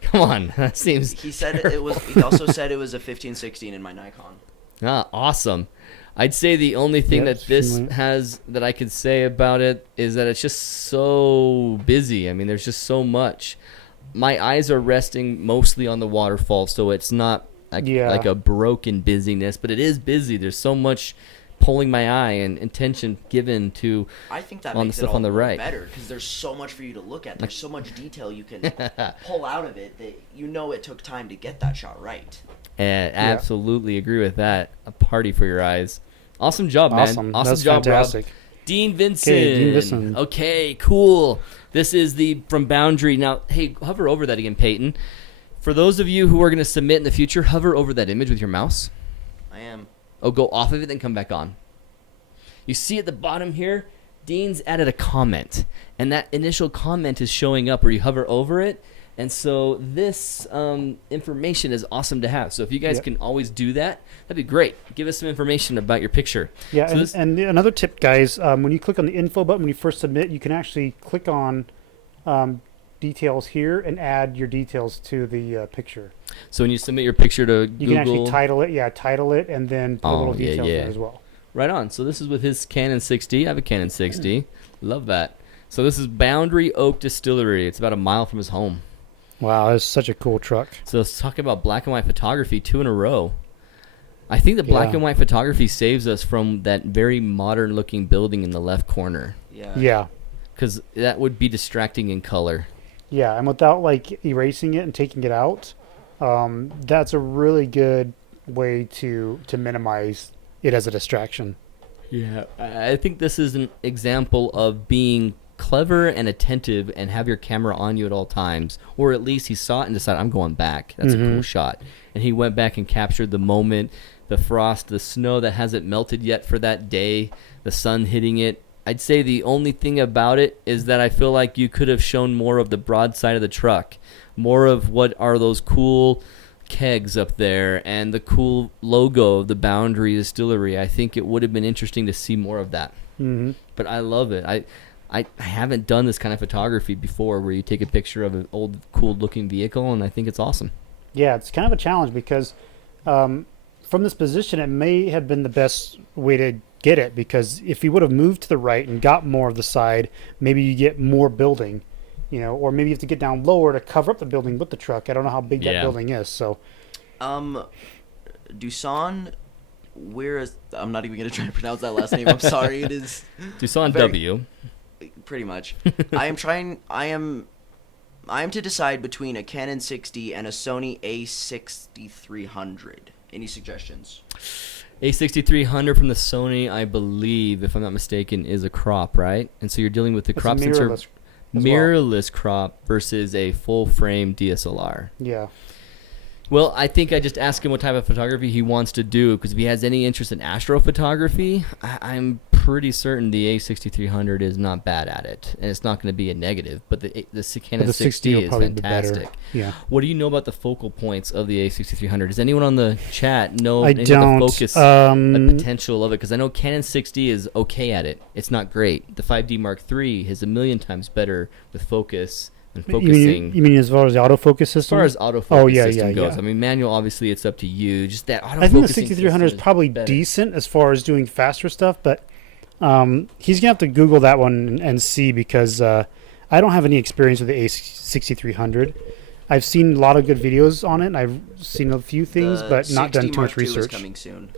Come on, that seems He said it was. He also said it was a 1516 in my Nikon. awesome. I'd say the only thing Yep, that this familiar. has that I could say about it is that it's just so busy. I mean, there's just so much. My eyes are resting mostly on the waterfall, so it's not like a broken busyness, but it is busy. There's so much pulling my eye and attention given to I think that on the makes it stuff all on the the more right. better because there's so much for you to look at. There's so much detail you can pull out of it that you know it took time to get that shot right. And absolutely agree with that. A party for your eyes. Awesome job, man. Awesome. Awesome That's job, fantastic. Rob. Dean Vinson. Okay, Dean Vinson. Okay, cool. This is the from Boundary. Now, hey, hover over that again, Peyton. For those of you who are going to submit in the future, hover over that image with your mouse. I am. Oh, go off of it, then come back on. You see at the bottom here, Dean's added a comment. And that initial comment is showing up where you hover over it. And so this information is awesome to have. So if you guys can always do that, that'd be great. Give us some information about your picture. Yeah, So and another tip, guys, when you click on the info button when you first submit, you can actually click on details here and add your details to the picture. So when you submit your picture to Google, You can actually title it, and then put a little details there as well. Right on. So this is with his Canon 6D. I have a Canon 6D. Love that. So this is Boundary Oak Distillery. It's about a mile from his home. Wow, that's such a cool truck. So let's talk about black and white photography 2 in a row. I think the black and white photography saves us from that very modern looking building in the left corner. Yeah. Because that would be distracting in color. Yeah, and without like erasing it and taking it out, that's a really good way to minimize it as a distraction. Yeah, I think this is an example of being clever and attentive and have your camera on you at all times. Or at least he saw it and decided, I'm going back. That's a cool shot. And he went back and captured the moment, the frost, the snow that hasn't melted yet for that day, the sun hitting it. I'd say the only thing about it is that I feel like you could have shown more of the broad side of the truck, more of what are those cool kegs up there and the cool logo of the Boundary Distillery. I think it would have been interesting to see more of that. But I love it. I haven't done this kind of photography before where you take a picture of an old cool looking vehicle, and I think it's awesome. Yeah, it's kind of a challenge because from this position it may have been the best way to get it, because if you would have moved to the right and got more of the side, maybe you get more building, or maybe you have to get down lower to cover up the building with the truck. I don't know how big that building is. So Dusan, where is, I'm not even going to try to pronounce that last name. I'm sorry. It is Dusan W. Pretty much. I am to decide between a Canon 6D and a Sony A6300. Any suggestions? A6300 from the Sony, I believe, if I'm not mistaken, is a crop, right? And so you're dealing with the crop sensor, mirrorless crop versus a full frame DSLR. Yeah. Well, I think I just asked him what type of photography he wants to do, because if he has any interest in astrophotography, I'm pretty certain the A6300 is not bad at it, and it's not going to be a negative. But the Canon 6D is fantastic. Yeah. What do you know about the focal points of the A6300? Does anyone on the chat know I any don't. of the focus, the potential of it? Because I know Canon 6D is okay at it. It's not great. The 5D Mark III is a million times better with focus and focusing. You mean as far as the autofocus system? As far as autofocus system goes. Yeah. I mean, manual, obviously, it's up to you. Just that autofocusing I think the 6300 is system probably better. decent as far as doing faster stuff, but he's going to have to Google that one and see, because I don't have any experience with the A6300. I've seen a lot of good videos on it, and I've seen a few things, but not done too much research. Is coming soon.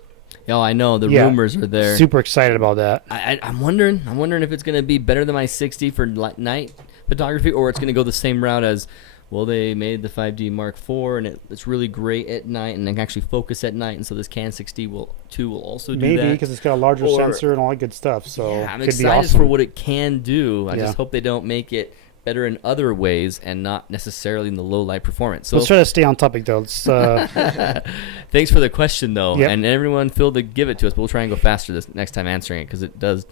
Oh, I know. The rumors are there. Super excited about that. I'm wondering if it's going to be better than my 60 for night photography, or it's going to go the same route as, well, they made the 5D Mark IV, and it's really great at night, and they can actually focus at night, and so this Canon 6D will also do that. Maybe, because it's got a larger sensor and all that good stuff. So yeah, I'm could excited be awesome for what it can do. I just hope they don't make it better in other ways and not necessarily in the low light performance. So let's try to stay on topic, though. Let's, thanks for the question, though. Yep. And everyone feel to give it to us, but we'll try and go faster this next time answering it, because it does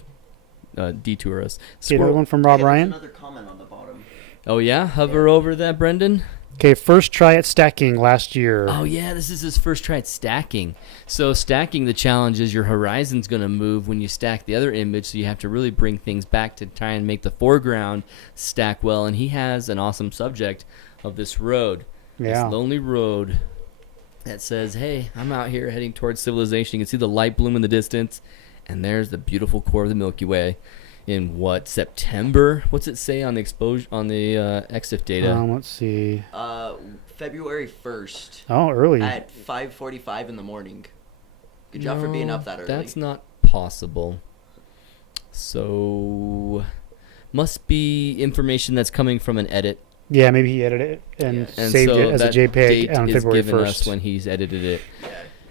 detour us. see another one from Rob Ryan. Another comment on the bottom. Oh, yeah? Hover over that, Brendan. Okay, first try at stacking last year. Oh, yeah, this is his first try at stacking. So stacking, the challenge is your horizon's going to move when you stack the other image, so you have to really bring things back to try and make the foreground stack well. And he has an awesome subject of this road. Yeah. This lonely road that says, hey, I'm out here heading towards civilization. You can see the light bloom in the distance, and there's the beautiful core of the Milky Way. In what, September? What's it say on the exposure on the EXIF data? Let's see. February 1st. Oh, early. At 5:45 in the morning. Good job for being up that early. That's not possible. So, must be information that's coming from an edit. Yeah, maybe he edited it and saved it as a JPEG on February 1st. Us when he's edited it.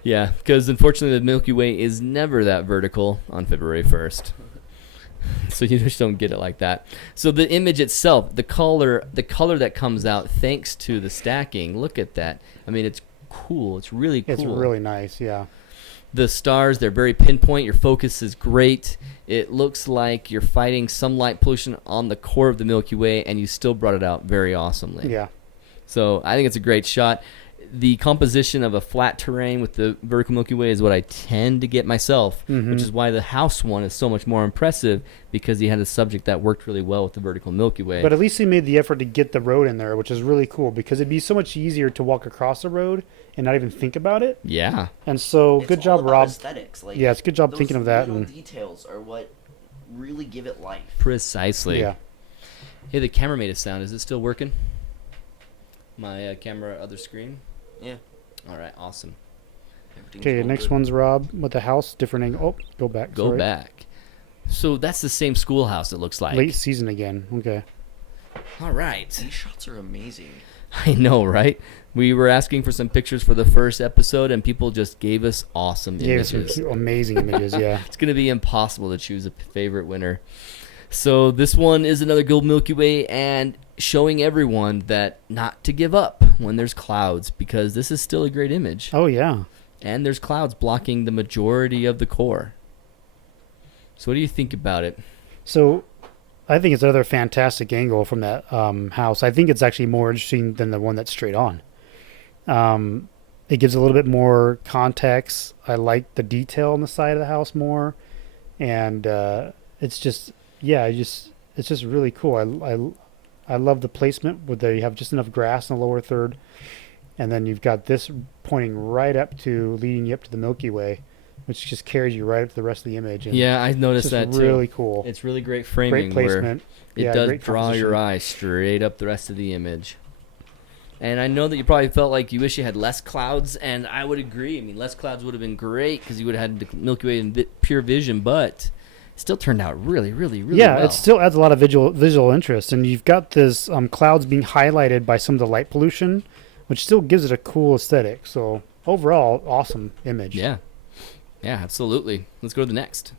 Yeah, because unfortunately the Milky Way is never that vertical on February 1st. So you just don't get it like that. So the image itself, the color that comes out thanks to the stacking, look at that. I mean, it's cool. It's really cool. It's really nice, yeah. The stars, they're very pinpoint. Your focus is great. It looks like you're fighting some light pollution on the core of the Milky Way, and you still brought it out very awesomely. Yeah. So I think it's a great shot. The composition of a flat terrain with the vertical Milky Way is what I tend to get myself, which is why the house one is so much more impressive, because he had a subject that worked really well with the vertical Milky Way. But at least he made the effort to get the road in there, which is really cool, because it'd be so much easier to walk across the road and not even think about it. Yeah. And so, It's good all job, about Rob. Aesthetics. Like, Yeah, it's good job those thinking of that. little And details are what really give it life. Precisely. yeah, Hey, the camera made a sound. Is it still working? My camera other screen? Yeah. All right, awesome. Everything's okay. going Next good. one's Rob with the house, different angle. Oh, go back. Go sorry. back. So that's the same schoolhouse, it looks like. Late season again. Okay. All right. These shots are amazing. I know, right? We were asking for some pictures for the first episode, and people just gave us awesome Yeah, some images. amazing images. Yeah. It's going to be impossible to choose a favorite winner. So this one is another gold Milky Way, and showing everyone that not to give up when there's clouds, because this is still a great image. Oh yeah. And there's clouds blocking the majority of the core. So what do you think about it? So, I think it's another fantastic angle from that house. I think it's actually more interesting than the one that's straight on. It gives a little bit more context. I like the detail on the side of the house more, and it's just it's just really cool. I love the placement where you have just enough grass in the lower third, and then you've got this pointing right up to, leading you up to the Milky Way, which just carries you right up to the rest of the image. And Yeah, I it's noticed just that too. really cool. It's really great framing. Great placement. It Yeah, does great draw your composition. eye straight up the rest of the image. And I know that you probably felt like you wish you had less clouds, and I would agree. I mean, less clouds would have been great because you would have had the Milky Way in pure vision, but it still turned out really, really, really Yeah, well. it still adds a lot of visual interest, and you've got this clouds being highlighted by some of the light pollution, which still gives it a cool aesthetic. So overall, awesome image. Yeah. Yeah, absolutely. Let's go to the next.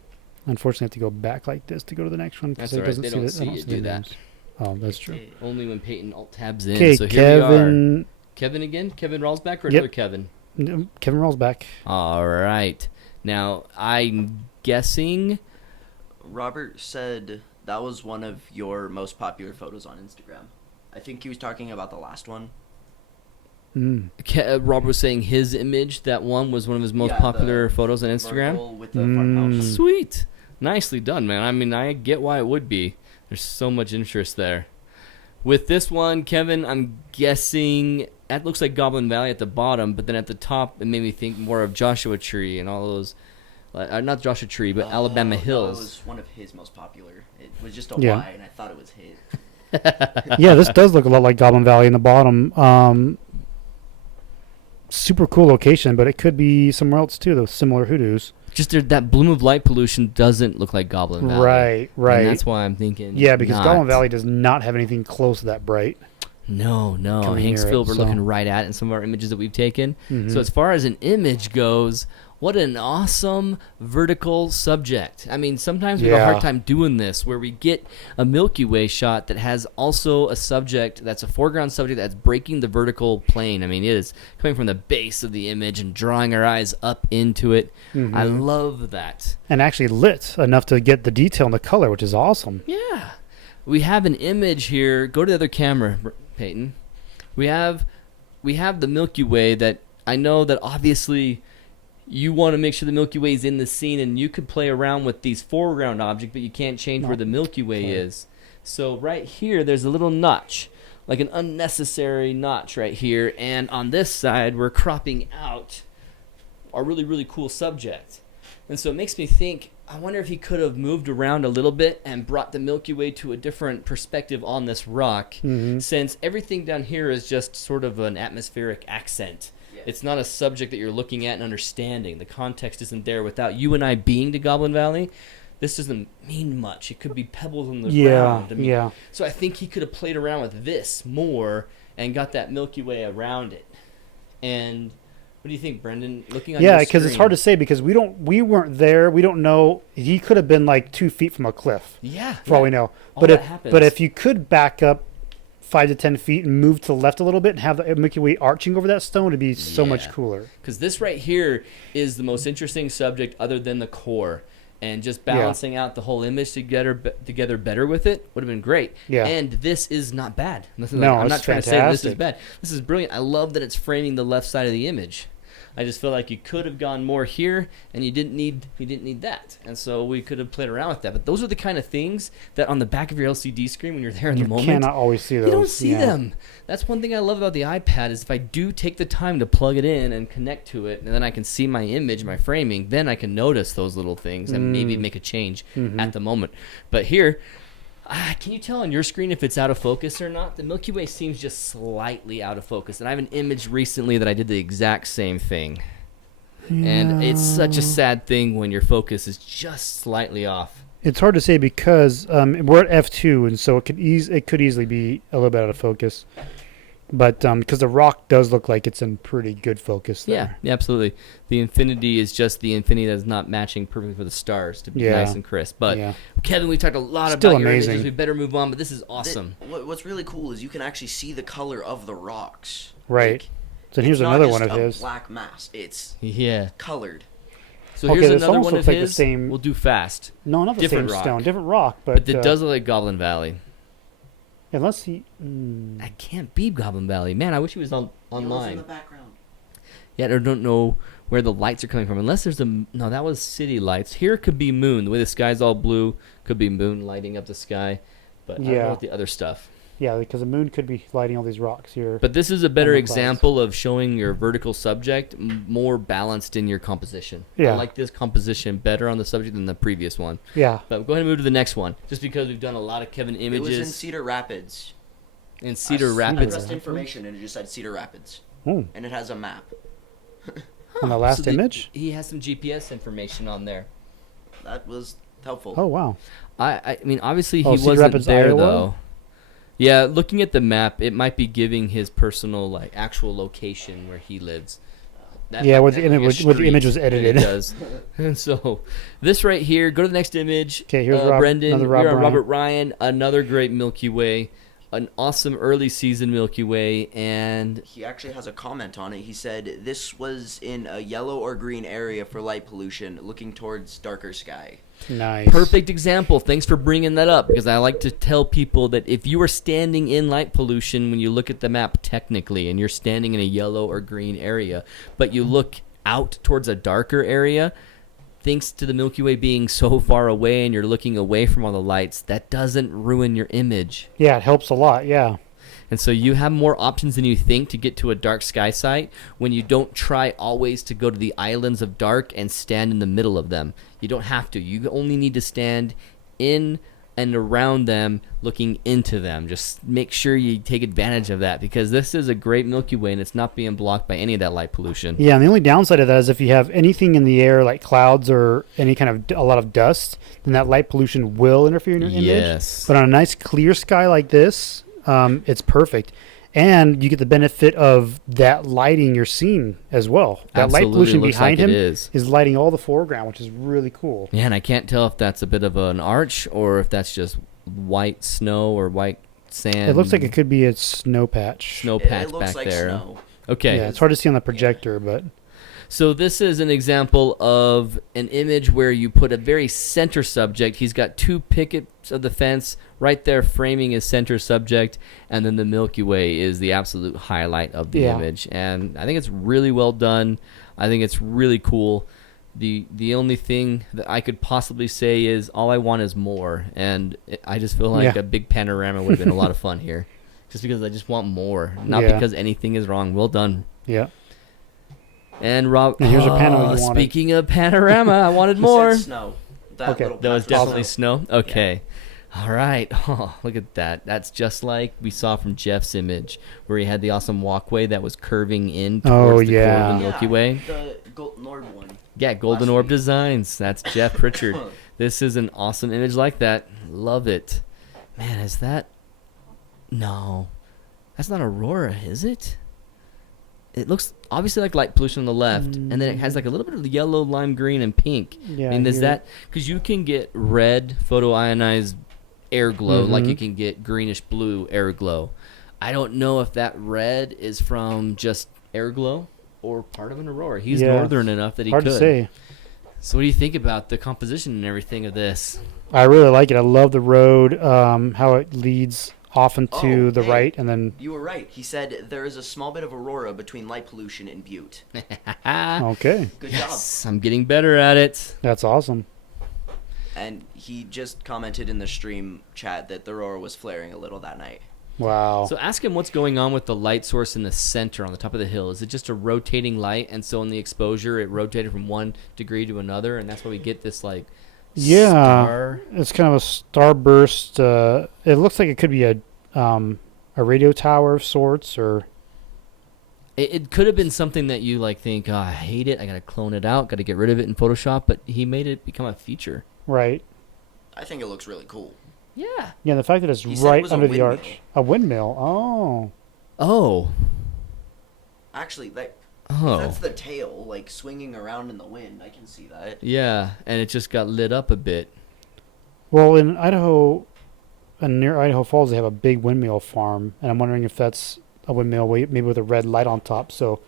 Unfortunately, I have to go back like this to go to the next one That's because all right. They don't I see you the do that. names. Oh, that's true. Only when Peyton alt tabs in. Okay, So here we are. Kevin. Kevin again? Kevin Rallsback or Yep. another Kevin? Kevin rolls back. All right. Now, I'm guessing... Robert said that was one of your most popular photos on Instagram. I think he was talking about the last one. Robert was saying his image, that one, was one of his most Yeah, popular the photos on Instagram. Vertical with the farmhouse. Sweet. Nicely done, man. I mean, I get why it would be. There's so much interest there. With this one, Kevin, I'm guessing that looks like Goblin Valley at the bottom, but then at the top, it made me think more of Joshua Tree and all those. Not Joshua Tree, but Alabama No, Hills. it was one of his most popular. It was just a Yeah. Y, and I thought it was his. Yeah, this does look a lot like Goblin Valley in the bottom. Super cool location, but it could be somewhere else too. Those similar hoodoos. Just that bloom of light pollution doesn't look like Goblin Valley. Right. And that's why I'm thinking. Yeah, because not. Goblin Valley does not have anything close to that bright. No. Coming near Hanksville, it, we're so. looking right at in some of our images that we've taken. Mhm. So as far as an image goes, what an awesome vertical subject. I mean, sometimes we have a Yeah. hard time doing this, where we get a Milky Way shot that has also a subject that's a foreground subject that's breaking the vertical plane. I mean, it is coming from the base of the image and drawing our eyes up into it. Mhm. I love that. And actually lit enough to get the detail and the color, which is awesome. Yeah. We have an image here. Go to the other camera, Peyton. We have the Milky Way that I know that obviously you want to make sure the Milky Way is in the scene, and you could play around with these foreground objects, but you can't change where the Milky Way Sorry. is. So right here, there's a little notch, like an unnecessary notch right here, and on this side, we're cropping out a really, really cool subject. And so it makes me think, I wonder if he could have moved around a little bit and brought the Milky Way to a different perspective on this rock, since everything down here is just sort of an atmospheric accent. Yeah. It's not a subject that you're looking at and understanding. The context isn't there. Without you and I being to Goblin Valley, this doesn't mean much. It could be pebbles on the ground. I mean, Yeah. So I think he could have played around with this more and got that Milky Way around it. And What do you think, Brendan? Looking on your Yeah, because it's hard to screen. say because we weren't there. We don't know. He could have been like 2 feet from a cliff, Yeah. for all we know. All But that if happens. but if you could back up 5 to 10 feet and move to the left a little bit and have the Milky Way arching over that stone, it'd be so much Yeah. cooler. Because this right here is the most interesting subject other than the core. And just balancing out the whole image together better with it would have been great. Yeah. And this is not bad. Nothing No, I'm it's not trying to say this is fantastic. bad. This is brilliant. I love that it's framing the left side of the image. I just feel like you could have gone more here, and you didn't need that, and so we could have played around with that. But those are the kind of things that on the back of your LCD screen, when you're there in the You moment, cannot always see those. you don't see yeah. them. That's one thing I love about the iPad is if I do take the time to plug it in and connect to it, and then I can see my image, my framing, then I can notice those little things and maybe make a change at the moment. But here, can you tell on your screen if it's out of focus or not? The Milky Way seems just slightly out of focus. And I have an image recently that I did the exact same thing. And it's such a sad thing when your focus is just slightly off. It's hard to say because we're at f2, and so it could easily be a little bit out of focus. But because the rock does look like it's in pretty good focus there. Yeah, absolutely. The infinity is just the infinity that's not matching perfectly for the stars to be Yeah. nice and crisp. But Yeah. Kevin, we talked a lot Still about your amazing. images. We better move on, but this is awesome. What's really cool is you can actually see the color of the rocks. Right. Like, So here's it's not another just one of a his. black mass. It's Yeah. colored. So Okay, here's this another almost one of looks like the his. same- We'll do fast. No, not the Different same rock. stone. Different rock. But But, it does look like Goblin Valley. Unless he... That can't be Goblin Valley. Man, I wish he was Yellow's in online. the background. Yet I don't know where the lights are coming from. Unless there's no, that was city lights. Here could be moon. The way the sky's all blue could be moon lighting up the sky. But I don't know Yeah. what the other stuff. Yeah, because the moon could be lighting all these rocks here. But this is a better the clouds. example of showing your vertical subject more balanced in your composition. Yeah. I like this composition better on the subject than the previous one. Yeah. But go ahead and move to the next one, just because we've done a lot of Kevin It was in images Cedar Rapids. in Cedar I Rapids. pressed information and it just said Cedar Rapids. Oh, And it has a map. on the last image? He has some GPS information on there. That was helpful. Oh, wow. I mean, obviously he Oh, Cedar wasn't Rapids, there Iowa? though. Yeah, looking at the map, it might be giving his personal, like, actual location where he lives. That Yeah, might where be the image- a where the image was street, and edited. It does. And so, this right here, go to the next image. 'Kay, here's Brendan. another We're on Ryan. Robert Ryan, another great Milky Way, an awesome early season Milky Way, and He actually has a comment on it. He said, this was in a yellow or green area for light pollution, looking towards darker sky. Nice. perfect example. Thanks for bringing that up, because I like to tell people that if you are standing in light pollution when you look at the map technically and you're standing in a yellow or green area, but you look out towards a darker area, thanks to the Milky Way being so far away and you're looking away from all the lights, that doesn't ruin your image. Yeah, it helps a lot. Yeah. And so you have more options than you think to get to a dark sky site when you don't try always to go to the islands of dark and stand in the middle of them. You don't have to. You only need to stand in and around them, looking into them. Just make sure you take advantage of that, because this is a great Milky Way and it's not being blocked by any of that light pollution. Yeah, and the only downside of that is if you have anything in the air like clouds or any kind of a lot of dust, then that light pollution will interfere in your image. Yes. But on a nice clear sky like this, it's perfect. And you get the benefit of that lighting you're seeing as well. That Absolutely, light pollution looks behind like it him is. lighting all the foreground, which is really cool. Yeah, and I can't tell if that's a bit of an arch or if that's just white snow or white sand. It looks like it could be a snow patch. snow It patch looks back like there. snow. Okay. Yeah, it's hard to see on the projector, but So this is an example of an image where you put a very center subject. He's got two pickets of the fence right there framing his center subject, and then the Milky Way is the absolute highlight of the Yeah. image. And I think it's really well done. I think it's really cool. The only thing that I could possibly say is all I want is more, and I just feel like Yeah. a big panorama would have been a lot of fun here, just because I just want more, not Yeah. because anything is wrong. Well done. yeah. And Rob, And here's a panel you wanted. speaking of panorama, I wanted He more. said snow. That Okay. little That was patch definitely snow. Okay. All right. Oh, look at that. That's just like we saw from Jeff's image, where he had the awesome walkway that was curving in towards Oh, the core yeah. of the Milky Way. The Golden Orb one. Yeah, Golden Last Orb week. Designs. That's Jeff Pritchard. This is an awesome image like that. Love it. Man, is that... No. That's not Aurora, is it? it looks obviously like light pollution on the left, and then it has like a little bit of yellow, lime green, and pink. Yeah, I mean, is here. that because you can get red photoionized air glow like you can get greenish blue air glow. I don't know if that red is from just air glow or part of an aurora. He's northern enough that he hard could. to say. So what do you think about the composition and everything of this? I really like it. I love the road, how it leads off and to Oh, the hey. right, and then You were right. He said there is a small bit of aurora between light pollution and Butte. okay, Good Yes, I'm getting better at it. that's awesome. And he just commented in the stream chat that the aurora was flaring a little that night. Wow. So ask him what's going on with the light source in the center on the top of the hill. Is it just a rotating light, and so in the exposure it rotated from 1 degree to another, and that's why we get this like star? It's kind of a starburst. It looks like it could be a radio tower of sorts, or It could have been something that you like think, oh, I hate it, I gotta clone it out, gotta get rid of it in Photoshop, but he made it become a feature. right. I think it looks really cool. Yeah. Yeah, the fact that it's He said it right was a under the windmill. arch. A windmill. Oh. Oh. Actually, Oh. that's the tail, like swinging around in the wind. I can see that. Yeah, and it just got lit up a bit. Well, in Idaho, and near Idaho Falls, they have a big windmill farm, and I'm wondering if that's a windmill maybe with a red light on top, so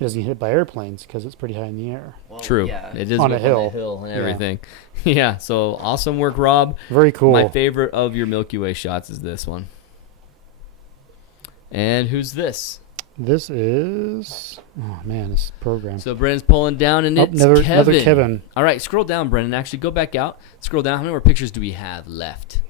it doesn't get hit by airplanes because it's pretty high in the air. Well, True. Yeah. It is On a up hill. on the hill and Yeah. everything. Yeah, so awesome work, Rob. Very cool. My favorite of your Milky Way shots is this one. And who's this? This is, oh man, this program. So Brennan's pulling down, and it's another Kevin. Kevin. All right, scroll down, Brennan. Actually, go back out. Scroll down. How many more pictures do we have left?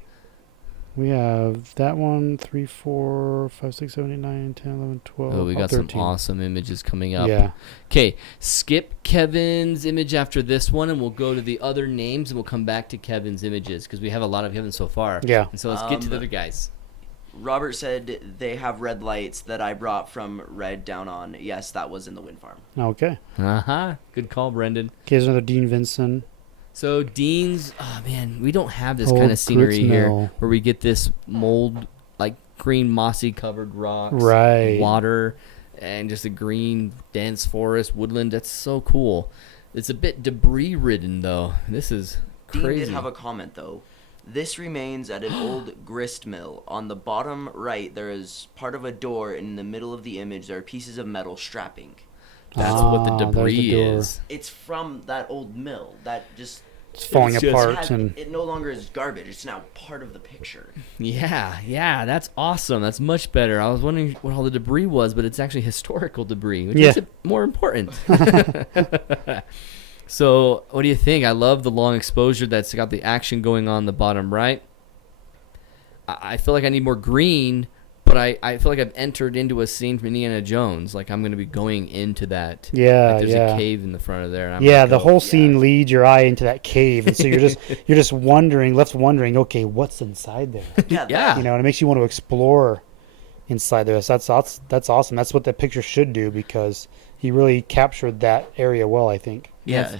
We have that one, 3, 4, 5, 6, 7, 8, 9, 10, 11, 12. Oh, we got 13. some awesome images coming up. Yeah. Okay, skip Kevin's image after this one, and we'll go to the other names, and we'll come back to Kevin's images because we have a lot of Kevin so far. Yeah. And so let's get to the other guys. Robert said they have red lights that I brought from Red down on. Yes, that was in the wind farm. Okay. Good call, Brendan. Okay, here's another Dean Vinson. So Dean's, oh man, we don't have this Old kind of scenery Grits here Mill. where we get this mold, like green mossy covered rocks, Right. water, and just a green dense forest, woodland. That's so cool. It's a bit debris ridden though. This is Dean crazy. did have a comment though. This remains at an old grist mill. On the bottom right, there is part of a door. In the middle of the image, there are pieces of metal strapping. That's what the Ah, there's debris the door. is. It's from that old mill. That just It's falling It's just- apart, and it no longer is garbage. It's now part of the picture. Yeah, that's awesome. That's much better. I was wondering what all the debris was, but it's actually historical debris, which Yeah. makes it more important. So, what do you think? I love the long exposure that's got the action going on the bottom right. I feel like I need more green, but I feel like I've entered into a scene from Indiana Jones. Like I'm going to be going into that. yeah, Like there's yeah. a cave in the front of there. And I'm Yeah, gonna the go. whole scene leads your eye into that cave, and so you're just left wondering, okay, what's inside there? Yeah. Yeah. You know, and it makes you want to explore inside there. So that's awesome. That's what that picture should do, because he really captured that area well, I think. Yeah.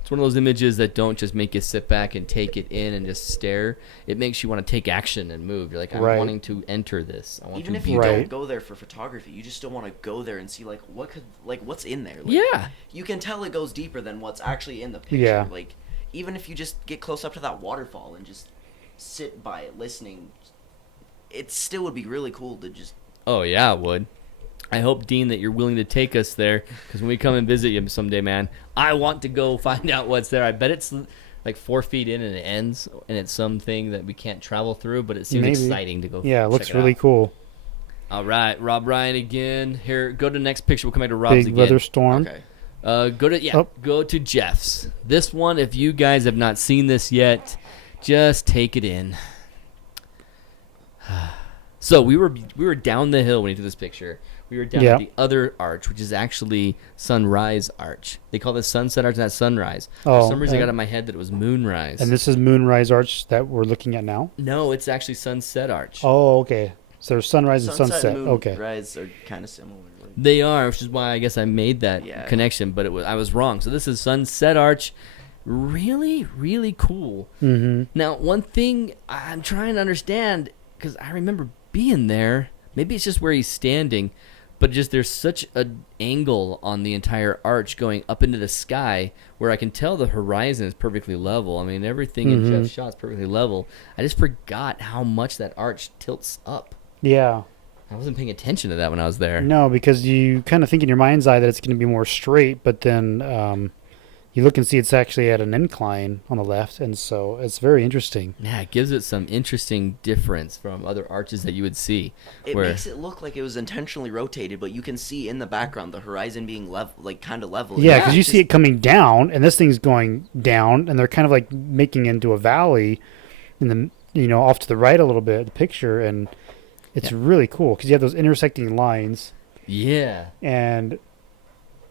It's one of those images that don't just make you sit back and take it in and just stare. It makes you want to take action and move. You're like, I'm Right. wanting to enter this. I want Even to if be you Right. don't go there for photography, you just don't want to go there and see what's in there. Like, Yeah. You can tell it goes deeper than what's actually in the picture. Yeah. Like even if you just get close up to that waterfall and just sit by it listening, it still would be really cool to just. Oh, yeah, it would. I hope, Dean, that you're willing to take us there, because when we come and visit you someday, man, I want to go find out what's there. I bet it's like 4 feet in and it ends, and it's something that we can't travel through, but it seems Maybe. exciting to go Yeah, it check looks it really out. cool. All right, Rob Ryan again. Here, go to the next picture. We'll come back to Rob's Big again. weather storm. Okay. Go to Jeff's. This one, if you guys have not seen this yet, just take it in. So we were down the hill when he took this picture. We were down Yeah. at the other arch, which is actually Sunrise Arch. They call this Sunset Arch, not Sunrise. Oh, For some reason, I got and- in my head that it was Moonrise. And this is Moonrise Arch that we're looking at now. No, it's actually Sunset Arch. Oh, okay. So there's sunrise and sunset. and Okay. moonrise are kind of similar. Like, They are, which is why I guess I made that Yeah. connection, but I was wrong. So this is Sunset Arch. Really, really cool. Mm-hmm. Now, one thing I'm trying to understand, because I remember being there, maybe it's just where he's standing, but just there's such an angle on the entire arch going up into the sky where I can tell the horizon is perfectly level. I mean, everything in Jeff's shot is perfectly level. I just forgot how much that arch tilts up. Yeah. I wasn't paying attention to that when I was there. No, because you kind of think in your mind's eye that it's going to be more straight, but then you look and see it's actually at an incline on the left, and so it's very interesting. Yeah, it gives it some interesting difference from other arches that you would see. It makes it look like it was intentionally rotated, but you can see in the background the horizon being level, like kind of level. Yeah, because you see it coming down, and this thing's going down, and they're kind of like making into a valley, in the off to the right a little bit, the picture, and it's really cool because you have those intersecting lines. Yeah. And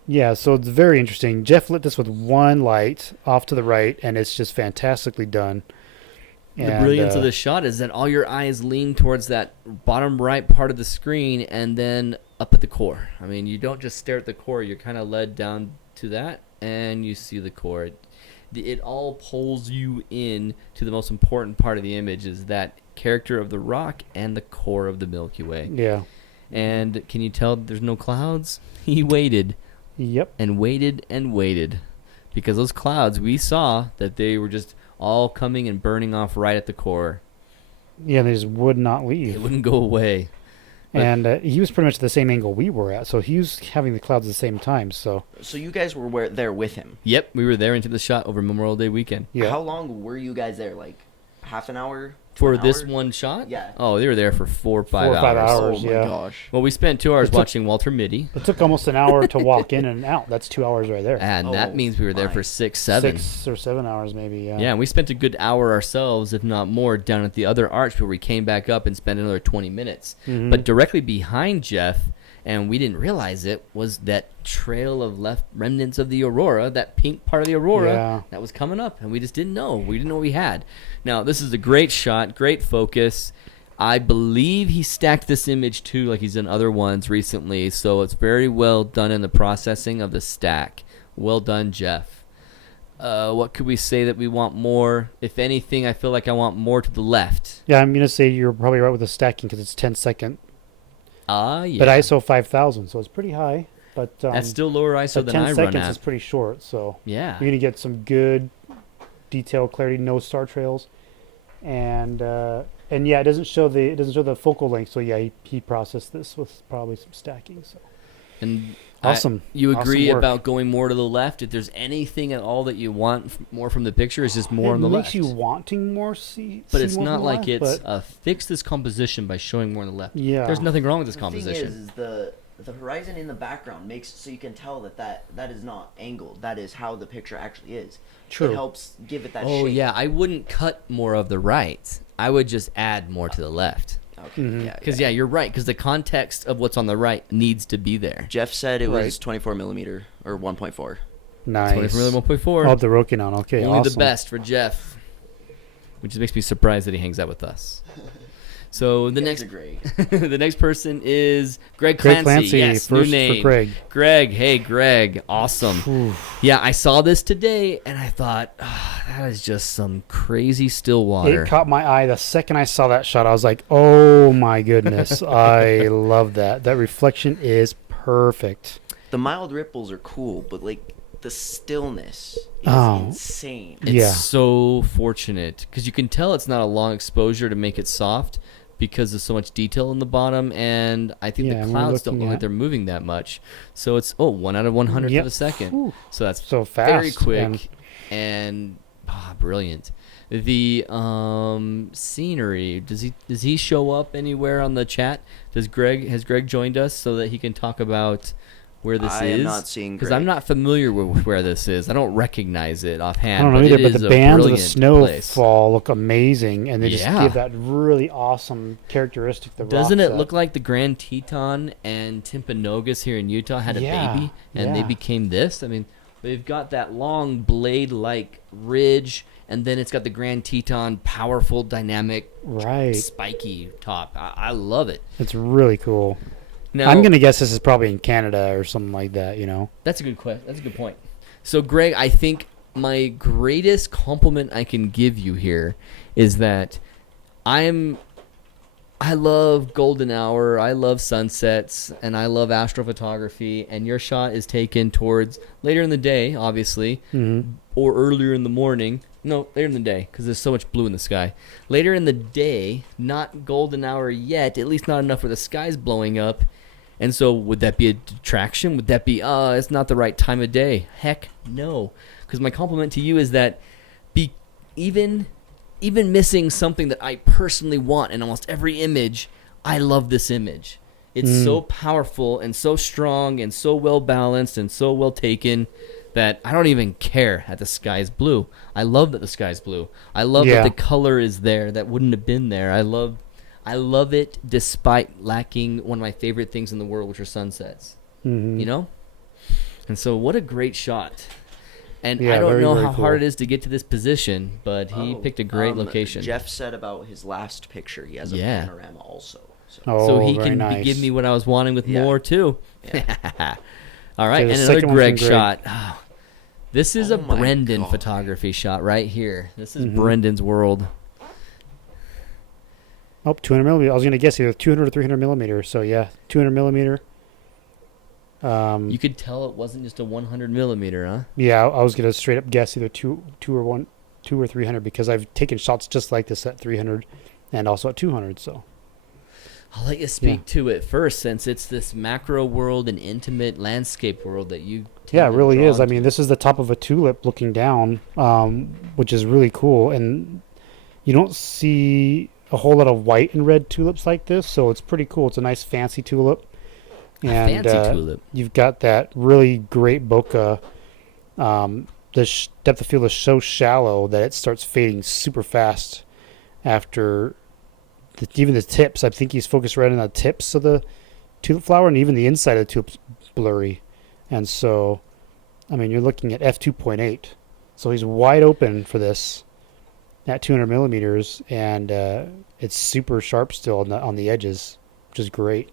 yeah, so it's very interesting. Jeff lit this with one light off to the right, and it's just fantastically done. The brilliance of the shot is that all your eyes lean towards that bottom right part of the screen and then up at the core. I mean, you don't just stare at the core. You're kind of led down to that, and you see the core. It all pulls you in to the most important part of the image, is that character of the rock and the core of the Milky Way. Yeah. And can you tell there's no clouds? He waited. Yep. And waited and waited. Because those clouds, we saw that they were just all coming and burning off right at the core. Yeah, they just would not leave. They wouldn't go away. And he was pretty much the same angle we were at, so he was having the clouds at the same time. So you guys were there with him? Yep, we were there into the shot over Memorial Day weekend. Yeah. How long were you guys there? Like half an hour? For this one shot? Yeah. Oh, they were there for 4 or 5 4 or 5 hours. hours. Oh my Yeah. gosh. Well, we spent 2 hours watching Walter Mitty. It took almost an hour to walk in and out. That's 2 hours right there. And that means we were there for 6, 7. 6 or 7 hours maybe, yeah. Yeah, and we spent a good hour ourselves, if not more, down at the other arch where we came back up and spent another 20 minutes. Mhm. But directly behind Jeff, and we didn't realize it, was that trail of left remnants of the aurora, that pink part of the aurora that was coming up, and we just didn't know. We didn't know we had. Now, this is a great shot, great focus. I believe he stacked this image too, like he's done other ones recently, so it's very well done in the processing of the stack. Well done, Jeff. What could we say that we want more? If anything, I feel like I want more to the left. Yeah, I'm going to say you're probably right with the stacking because it's 10-second. Yeah. But ISO 5000, so it's pretty high. But that's still lower ISO than 10 I run seconds at. is pretty short, so Yeah. you're going to get some good detail clarity, no star trails. And yeah, it doesn't show the focal length, so yeah, he processed this with probably some stacking. So and awesome. You agree Awesome work. about going more to the left? If there's anything at all that you want more from the picture, it's just more it on the makes left. you wanting more But see it's more not from the like left, it's but fix this composition by showing more on the left. Yeah. There's nothing wrong with this The composition. thing is the horizon in the background makes so you can tell that is not angled. That is how the picture actually is. True. It helps give it that Oh shape. yeah, I wouldn't cut more of the right. I would just add more to the left. Okay. Mhm. Yeah. Because yeah, you're right. Because the context of what's on the right needs to be there. Jeff said it was Right. 24 millimeter or 1.4. nice. 24 I'll have the Rokin on. Okay, Only awesome. the best for Jeff, which just makes me surprised that he hangs out with us. So the You next, guys are great. the next person is Greg Greg Clancy. Clancy, Yes, first new name. for Greg. Greg, hey Greg, awesome. Whew. Yeah, I saw this today and I thought, that is just some crazy still water. It caught my eye the second I saw that shot. I was like, "Oh my goodness, I love that. That reflection is perfect." The mild ripples are cool, but like the stillness is Oh. insane. It's Yeah. so fortunate because you can tell it's not a long exposure to make it soft because there's so much detail in the bottom, and I think Yeah, the and we're clouds don't looking look like at- they're moving that much. So it's 1 out of 100 Yep. of a second. Whew. So that's So fast. very quick and brilliant. The scenery, does he show up anywhere on the chat? Has Greg joined us so that he can talk about where this I is? am not seeing because Greg. I'm not familiar with where this is. I don't recognize it I offhand. don't know but either, it but is the a bands of the brilliant place. snowfall look amazing, and they just Yeah. give that really awesome characteristic. The Doesn't rocks it at. look like the Grand Teton and Timpanogos here in Utah had a Yeah, baby and they yeah. became this? I mean, they've got that long blade-like ridge, and then it's got the Grand Teton, powerful, dynamic, right? spiky top. I love it. It's really cool. Now, I'm gonna guess this is probably in Canada or something like that. You know? That's a good question. That's a good point. So, Greg, I think my greatest compliment I can give you here is that I I love golden hour, I love sunsets, and I love astrophotography, and your shot is taken towards later in the day, obviously, or earlier in the morning. No, later in the day, because there's so much blue in the sky. Later in the day, not golden hour yet, at least not enough where the sky's blowing up. And so would that be a detraction? Would that be, it's not the right time of day? Heck no. Because my compliment to you is that even missing something that I personally want in almost every image, I love this image. It's so powerful and so strong and so well balanced and so well taken that I don't even care that the sky's blue. I love that the sky's blue. I love that the color is there that wouldn't have been there. I love it despite lacking one of my favorite things in the world, which are sunsets. You know? And so what a great shot. And I don't know how hard it is to get to this position, but he picked a great location. Jeff said about his last picture, he has a panorama also. So he can give me what I was wanting with more, too. Yeah. All right, and another Greg shot. Oh, this is a Brendan photography shot right here. This is Brendan's world. Oh, 200 millimeter. I was going to guess either 200 or 300 millimeter. So, yeah, 200 millimeter. You could tell it wasn't just a 100 millimeter, huh? Yeah, I was going to straight up guess either 2 or 300 because I've taken shots just like this at 300 and also at 200. So I'll let you speak to it first, since it's this macro world and intimate landscape world that you. Yeah, it really is. I mean, this is the top of a tulip looking down, which is really cool, and you don't see a whole lot of white and red tulips like this, so it's pretty cool. It's a nice fancy tulip. And fancy tulip. You've got that really great bokeh. The depth of field is so shallow that it starts fading super fast after even the tips. I think he's focused right on the tips of the tulip flower, and even the inside of the tulip's blurry. And so, I mean, you're looking at f2.8. So he's wide open for this at 200 millimeters, and it's super sharp still on the edges, which is great.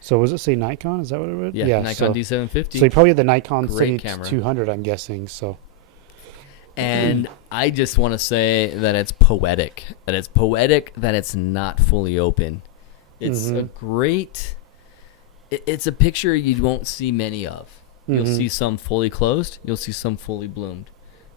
So was it say Nikon? Is that what it was? Yeah, Nikon D750. So he probably had the Nikon Great camera. 200, I'm guessing. So. And I just want to say that it's poetic. That it's not fully open. It's a great. It's a picture you won't see many of. You'll see some fully closed. You'll see some fully bloomed.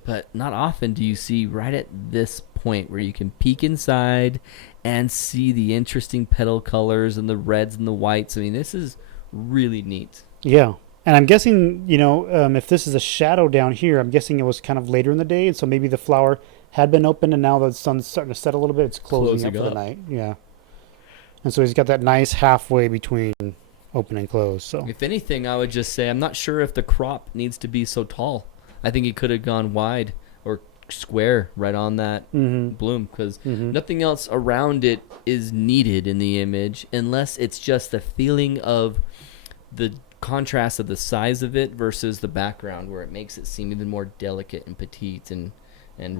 But not often do you see right at this point where you can peek inside and see the interesting petal colors and the reds and the whites. I mean, this is really neat. Yeah. And I'm guessing, if this is a shadow down here, I'm guessing it was kind of later in the day. And so maybe the flower had been open and now the sun's starting to set a little bit. It's closing up for the night. Yeah. And so he's got that nice halfway between open and close. So if anything, I would just say I'm not sure if the crop needs to be so tall. I think he could have gone wide or square right on that bloom, because nothing else around it is needed in the image unless it's just the feeling of the contrast of the size of it versus the background, where it makes it seem even more delicate and petite and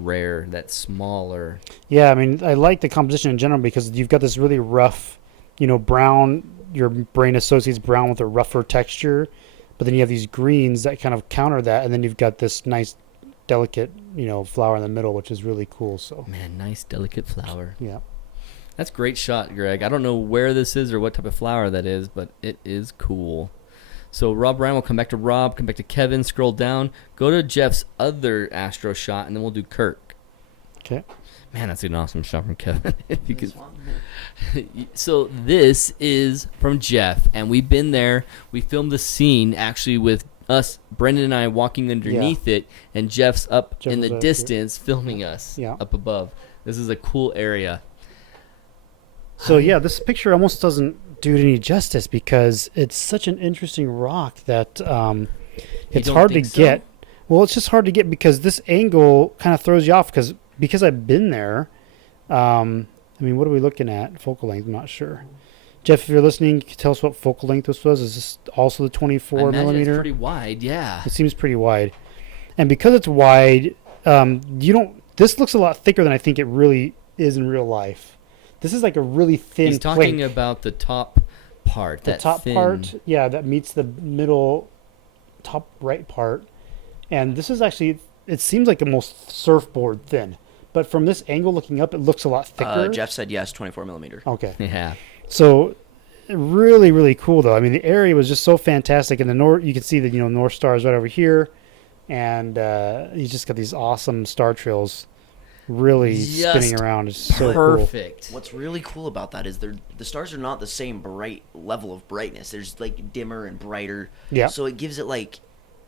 rare, that smaller. Yeah, I mean, I like the composition in general because you've got this really rough, brown. Your brain associates brown with a rougher texture, but then you have these greens that kind of counter that, and then you've got this nice delicate, flower in the middle, which is really cool. So man, nice delicate flower. Yeah. That's a great shot, Greg. I don't know where this is or what type of flower that is, but it is cool. So Rob Ryan will come back to Rob, come back to Kevin, scroll down, go to Jeff's other Astro shot, and then we'll do Kirk. Okay. Man, that's an awesome shot from Kevin. If you could. So this is from Jeff, and we've been there. We filmed the scene actually with us, Brendan and I, walking underneath it, and Jeff's up in the distance filming us up above. This is a cool area. So yeah, this picture almost doesn't do it any justice because it's such an interesting rock that it's hard to get. Well, it's just hard to get because this angle kind of throws you off because I've been there. I mean, what are we looking at? Focal length, I'm not sure. Jeff, if you're listening, can you tell us what focal length this was? Is this also the 24 millimeter? It's pretty wide, yeah. It seems pretty wide. And because it's wide, this looks a lot thicker than I think it really is in real life. This is like a really thin He's talking about the top part. The top part, yeah, that meets the middle top right part. And this is actually, it seems like almost surfboard thin. but from this angle looking up, it looks a lot thicker. Jeff said yes, 24 millimeter. Okay. Yeah. So really, really cool though. I mean, the area was just so fantastic. And the north, you can see the North Star is right over here, and you just got these awesome star trails, really spinning around. It's so cool. Perfect. What's really cool about that is the stars are not the same bright level of brightness. There's like dimmer and brighter. Yeah. So it gives it like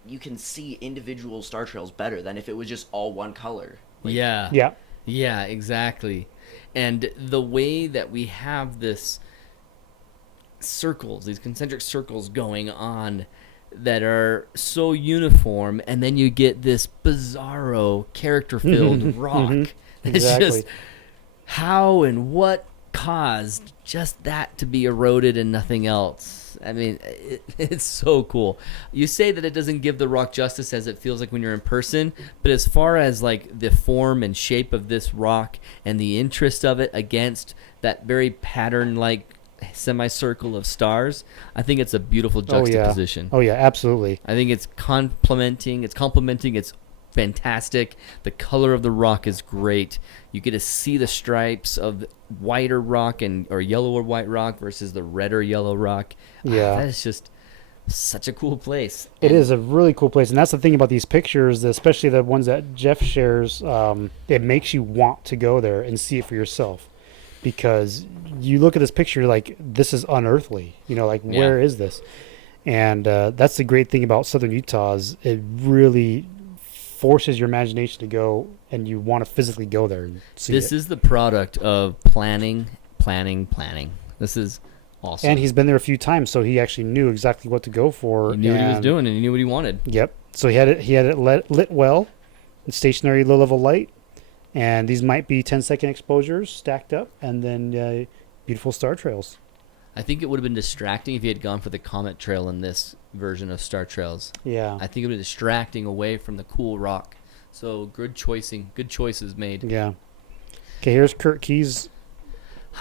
you can see individual star trails better than if it was just all one color. Like, Yeah. Yeah. Yeah, exactly. And the way that we have this circles, these concentric circles going on that are so uniform, and then you get this bizarro character-filled rock. It's Exactly. just how and what caused just that to be eroded and nothing else. I mean, it's so cool. You say that it doesn't give the rock justice as it feels like when you're in person, but as far as like the form and shape of this rock and the interest of it against that very pattern-like semicircle of stars, I think it's a beautiful juxtaposition. Oh yeah, absolutely. I think it's complementing. It's fantastic. The color of the rock is great. You get to see the stripes of whiter rock or yellow or white rock versus the red or yellow rock. Yeah. That is just such a cool place. It is a really cool place, and that's the thing about these pictures, especially the ones that Jeff shares. It makes you want to go there and see it for yourself, because you look at this picture like this is unearthly. Where is this? And that's the great thing about Southern Utah is it really forces your imagination to go, and you want to physically go there and see This it. is the product of planning. This is awesome. And he's been there a few times, so he actually knew exactly what to go for. He knew what he was doing, and he knew what he wanted. Yep. So he had it lit well, stationary low level light, and these might be 10-second exposures stacked up, and then beautiful star trails. I think it would have been distracting if he had gone for the comet trail in this version of Star Trails. Yeah. I think it would be distracting away from the cool rock. So good choices made. Yeah. Okay, here's Kurt Key's.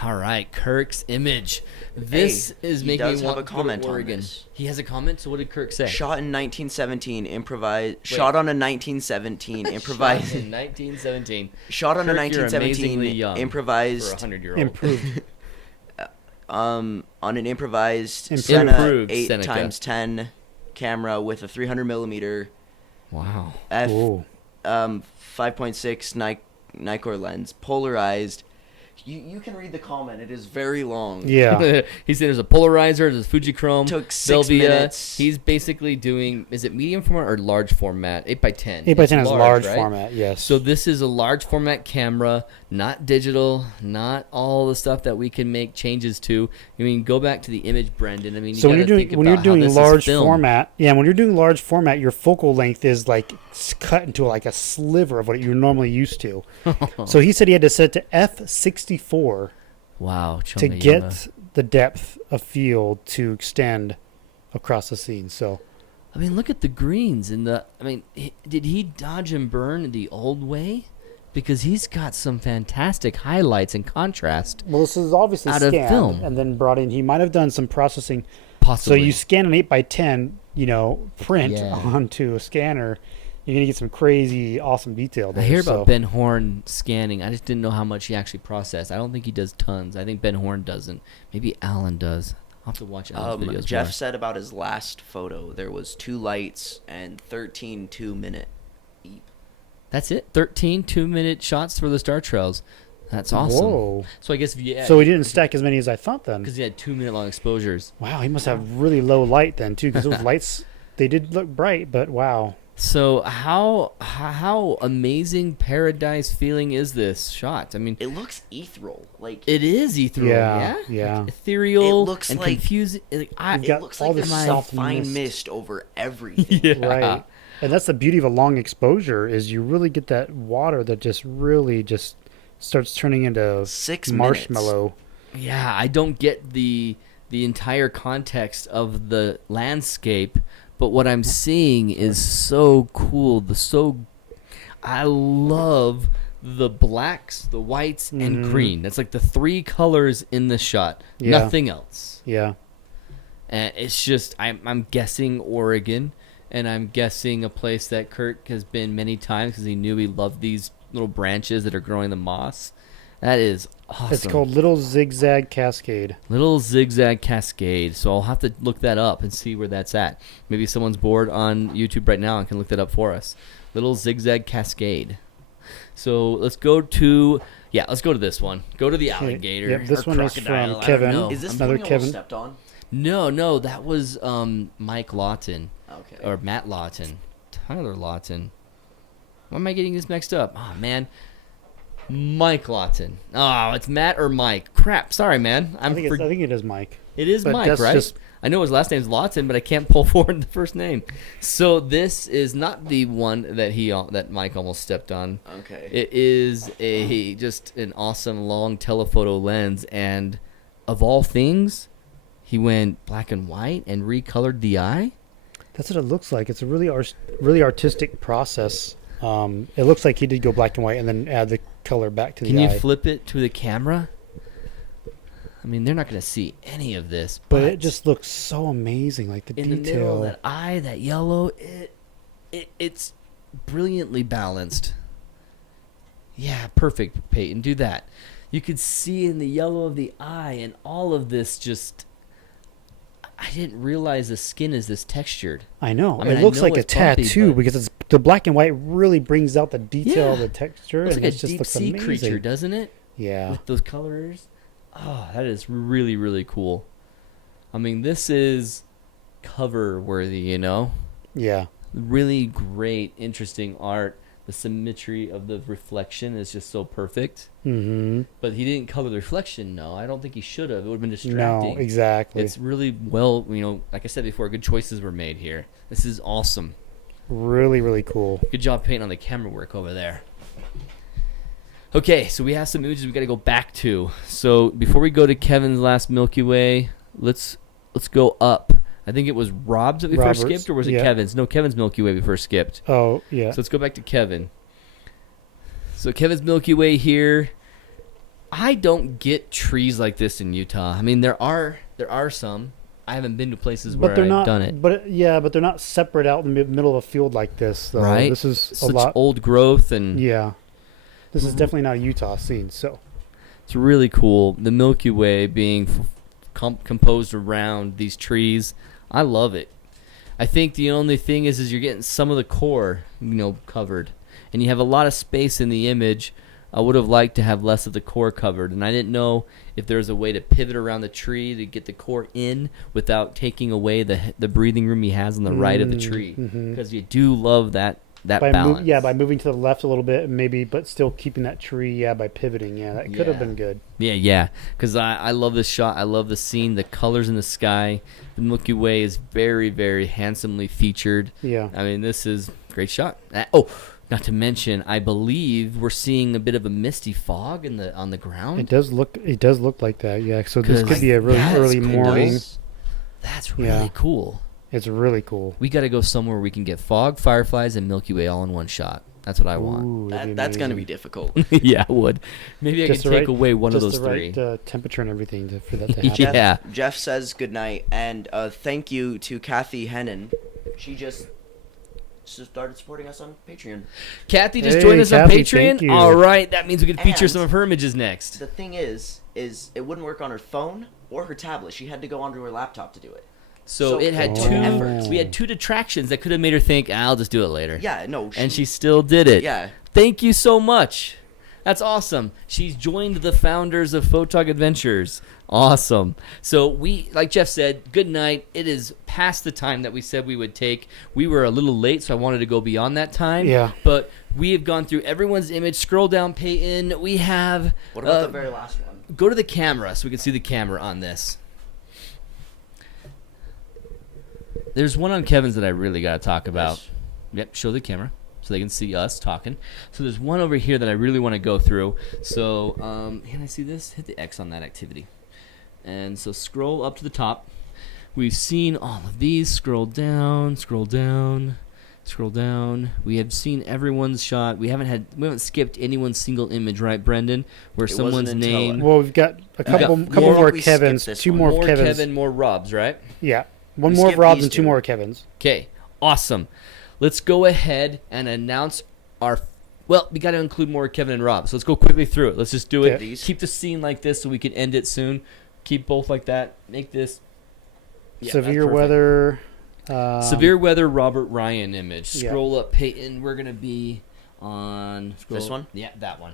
All right, Kirk's image. This is he making does me have want a to go to comment on Oregon. this. He has a comment. So what did Kirk say? Shot in 1917, improvised. Shot on a 1917, improvised. Shot in 1917. Shot on a Kirk, you're 1917, amazingly young improvised. for a 100-year-old. Improved. On an improvised Improved Sena Seneca. 8x10 camera with a 300 millimeter Wow. Ooh. 5.6 Nikkor lens, polarized. You can read the comment. It is very long. Yeah. He said there's a polarizer, there's a Fujichrome. Took 6 Velvia. minutes. He's basically doing, is it medium format or large format? 8x10. 8x10 is large right? format, yes. So this is a large format camera, not digital, not all the stuff that we can make changes to. I mean, go back to the image, Brendan. I mean, So when you're doing large format, when you're doing large format, your focal length is like cut into like a sliver of what you're normally used to. So he said he had to set it to f64 wow, to get the depth of field to extend across the scene. So I mean, look at the greens and did he dodge and burn the old way? Because he's got some fantastic highlights and contrast. well, this is obviously Out of scanned film. and then brought in. He might have done some processing. Possibly. So you scan an 8x10, print Yeah. onto a scanner, you're gonna get some crazy, awesome detail I there. hear about Ben Horn scanning. I just didn't know how much he actually processed. I don't think he does tons. I think Ben Horn doesn't. Maybe Alan does. I'll have to watch Alan's videos Jeff more. said about his last photo, there was 2 lights and 13 2-minute eep. That's it. 13 2-minute shots for the Star Trails. That's awesome. Whoa. So I guess if you So he didn't stack as many as I thought then. because he had 2-minute long exposures. Wow, he must have really low light then too, because those lights, they did look bright, but wow. So how amazing paradise feeling is this shot? I mean, It looks ethereal. Like it is ethereal. Yeah, Yeah. yeah. Like ethereal. It looks and like- confusing. You've it got looks all like this there's soft fine mist. mist over everything. yeah. Right. And that's the beauty of a long exposure is you really get that water that just really just starts turning into 6 marshmallow. Yeah, I don't get the entire context of the landscape, but what I'm seeing is so cool. I love the blacks, the whites, and green. That's like the 3 colors in the shot. Yeah. Nothing else. Yeah. And it's just I'm guessing Oregon, and I'm guessing a place that Kirk has been many times because he knew he loved these little branches that are growing the moss. That is awesome. It's called Little Zigzag Cascade. Little Zigzag Cascade. So I'll have to look that up and see where that's at. Maybe someone's bored on YouTube right now and can look that up for us. Little Zigzag Cascade. So let's go to this one. Go to the alligator. Yep, this or one is crocodile, from I Kevin. don't know. Is this Another the one you Kevin. almost stepped on? No, that was Mike Lawton. Okay. Or Matt Lawton. Tyler Lawton. Why am I getting this mixed up? Oh, man. Mike Lawton. Oh, it's Matt or Mike. Crap. Sorry, man. I think it is Mike. It is But Mike, that's right? just- I know his last name's Lawton, but I can't pull forward the first name. So this is not the one that Mike almost stepped on. Okay. It is just an awesome long telephoto lens, and of all things, he went black and white and recolored the eye. That's what it looks like. It's a really artistic process. It looks like he did go black and white and then add the color back to Can the you eye. flip it to the camera? I mean, they're not going to see any of this, But it just looks so amazing, like the in the detail. middle of that eye, that yellow, it's brilliantly balanced. Yeah, perfect, Peyton. Do that. You could see in the yellow of the eye, and all of this just. I didn't realize the skin is this textured. I know. I mean, it I looks know like a it's bumpy, tattoo but- because the black and white really brings out the detail of Yeah. the texture. Looks and like it a just deep looks sea amazing. creature, doesn't it? Yeah. With those colors. Oh, that is really, really cool. I mean, this is cover worthy, you know? Yeah. Really great, interesting art. The symmetry of the reflection is just so perfect. Mm-hmm. But he didn't color the reflection, no. I don't think he should have. It would have been distracting. No, exactly. It's really well, like I said before, good choices were made here. This is awesome. really, really cool. Good job painting on the camera work over there. Okay, so we have some images we got to go back to. So before we go to Kevin's last Milky Way, let's go up. I think it was Rob's that we first Robert's, skipped, or was it yeah. Kevin's? No, Kevin's Milky Way we first skipped. Oh, yeah. So let's go back to Kevin. So Kevin's Milky Way here. I don't get trees like this in Utah. I mean, there are some. I haven't been to places where but they're I've not, done it. But they're not separate out in the middle of a field like this. Though. Right? This is Such a lot. old growth, and Yeah. This is definitely not a Utah scene. So it's really cool. The Milky Way being composed around these trees. I love it. I think the only thing is you're getting some of the core, covered. And you have a lot of space in the image. I would have liked to have less of the core covered. And I didn't know if there was a way to pivot around the tree to get the core in without taking away the breathing room he has on the right of the tree. Because you do love that balance. by moving to the left a little bit, maybe, but still keeping that tree. Yeah, by pivoting. Yeah, that could have been good. Yeah. Because I love this shot. I love the scene, the colors in the sky. The Milky Way is very, very handsomely featured. Yeah. I mean, this is a great shot. Not to mention, I believe we're seeing a bit of a misty fog on the ground. It does look like that. Yeah. So this 'Cause could be a really that's early cool. morning. That's really Yeah. cool. It's really cool. We got to go somewhere where we can get fog, fireflies, and Milky Way all in one shot. That's what I want. Ooh, that'd be That's going to be amazing. difficult. Yeah, I would. Maybe I could Just the take right- away one of Just those the three. right temperature and everything for that to happen. Yeah. Jeff says goodnight, and thank you to Kathy Hennon. She just started supporting us on Patreon. Kathy just Hey, joined us Kathy, on Patreon. thank you. All right, that means we can feature And- some of her images next. The thing is it wouldn't work on her phone or her tablet. She had to go onto her laptop to do it. So it had Oh. two. effort. We had two detractions that could have made her think, "I'll just do it later." Yeah, no. And she still did it. Yeah. Thank you so much. That's awesome. She's joined the Founders of Photog Adventures. Awesome. So we, like Jeff said, good night. It is past the time that we said we would take. We were a little late, so I wanted to go beyond that time. Yeah. But we have gone through everyone's image. Scroll down, Peyton. We have. What about the very last one? Go to the camera so we can see the camera on this. There's one on Kevin's that I really got to talk about. Yes. Yep, show the camera so they can see us talking. So there's one over here that I really want to go through. So can I see this? Hit the X on that activity. And so scroll up to the top. We've seen all of these. Scroll down, scroll down, scroll down. We have seen everyone's shot. We haven't skipped anyone's single image, right, Brendan? Where It someone's wasn't until- name. Well, we've got a couple got more more- we skipped Kevins, this two one. more More Kevins. Kevin, more Robs, right? Yeah. One We more skipped Robs these and two two. more Kevins. Okay, awesome. Let's go ahead and announce our Well, we got to include more Kevin and Rob. So let's go quickly through it. Let's just do it. Yeah. Keep the scene like this so we can end it soon. Keep both like that. Make this. Yeah, Severe that's perfect. weather. Severe weather Robert Ryan image. Yeah. Scroll up, Peyton. We're going to be on... This one? Yeah, that one.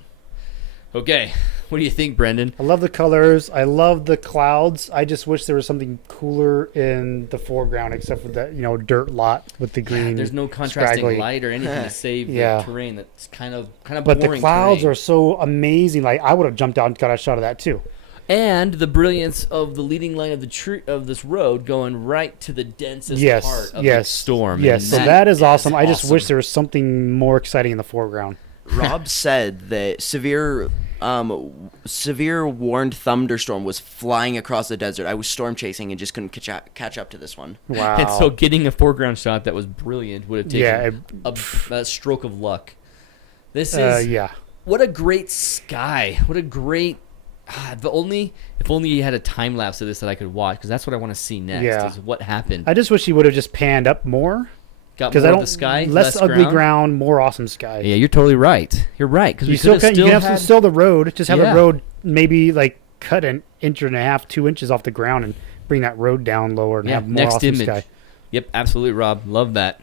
Okay. What do you think, Brendan? I love the colors. I love the clouds. I just wish there was something cooler in the foreground, except for that, dirt lot with the green. There's no contrasting scraggly. light or anything to save Yeah. the terrain. That's kind of But boring the clouds terrain. are so amazing. Like, I would have jumped out and got a shot of that too. And the brilliance of the leading line of the tree of this road going right to the densest Yes, part of yes, the storm. yes. And So that is awesome. I just awesome. wish there was something more exciting in the foreground. Rob said that severe warned thunderstorm was flying across the desert. I was storm chasing and just couldn't catch up to this one. Wow. And so getting a foreground shot that was brilliant would have taken Yeah, a stroke of luck. This is yeah. what a great sky. What a great. If only you had a time lapse of this that I could watch, because that's what I want to see next. Yeah. Is what happened. I just wish he would have just panned up more. Got Because more I of don't the sky, less ugly ground, more awesome sky. Yeah, you're totally right. You're right, because we You still could have can, you still can had. still the road. Just have Yeah. the road maybe like cut an inch and a half, 2 inches off the ground, and bring that road down lower and Yeah, have more next awesome image. sky. Yep, absolutely, Rob. Love that.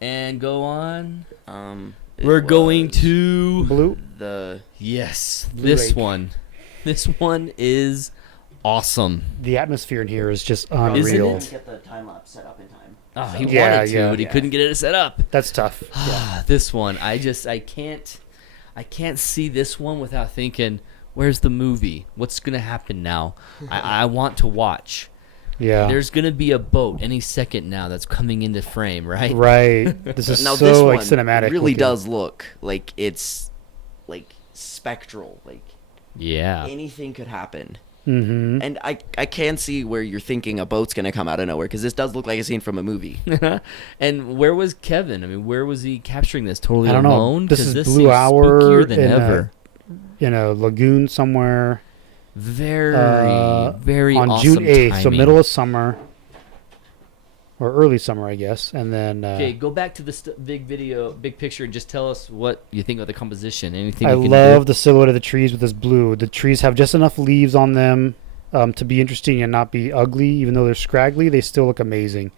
And go on. It We're going was to Blue. the yes, Blue this Lake. one. This one is awesome. The atmosphere in here is just Isn't unreal. it? get the time lapse set up in time. Oh, he Yeah, wanted to, yeah. but he couldn't get it set up. That's tough. This one, I can't see this one without thinking, where's the movie? What's gonna happen now? I want to watch. Yeah. There's gonna be a boat any second now that's coming into frame, right? Right. This is Now so this one like cinematic. really looking. does look like it's like spectral. Like Yeah. anything could happen. Mm-hmm. And I can see where you're thinking a boat's gonna come out of nowhere, because this does look like a scene from a movie. And where was Kevin? I mean, where was he capturing this? Totally I don't know. alone? This 'Cause is this Blue seems Hour spookier than in ever. In a lagoon somewhere. Very On awesome June 8th, so timing. middle of summer. Or early summer, I guess. And then Okay, go back to the big picture, and just tell us what you think of the composition. Anything I you can love do? the silhouette of the trees with this blue. The trees have just enough leaves on them to be interesting and not be ugly. Even though they're scraggly, they still look amazing.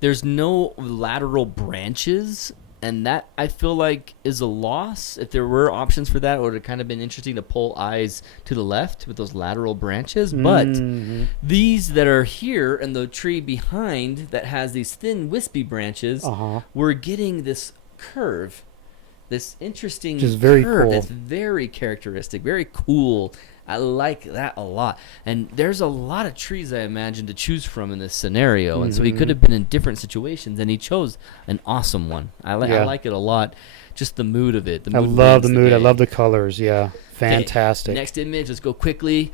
There's no lateral branches, and that I feel like is a loss. If there were options for that, it would have kind of been interesting to pull eyes to the left with those lateral branches. But Mhm. these that are here and the tree behind that has these thin wispy branches, Uh-huh. we're getting this curve, this interesting Which is very curve cool. that's very characteristic, very cool. I like that a lot. And there's a lot of trees, I imagine, to choose from in this scenario. And so he could have been in different situations, and he chose an awesome one. I Yeah. like it a lot. Just the mood of it. I love the mood. I love the colors. Yeah. Fantastic. Next image. Let's go quickly.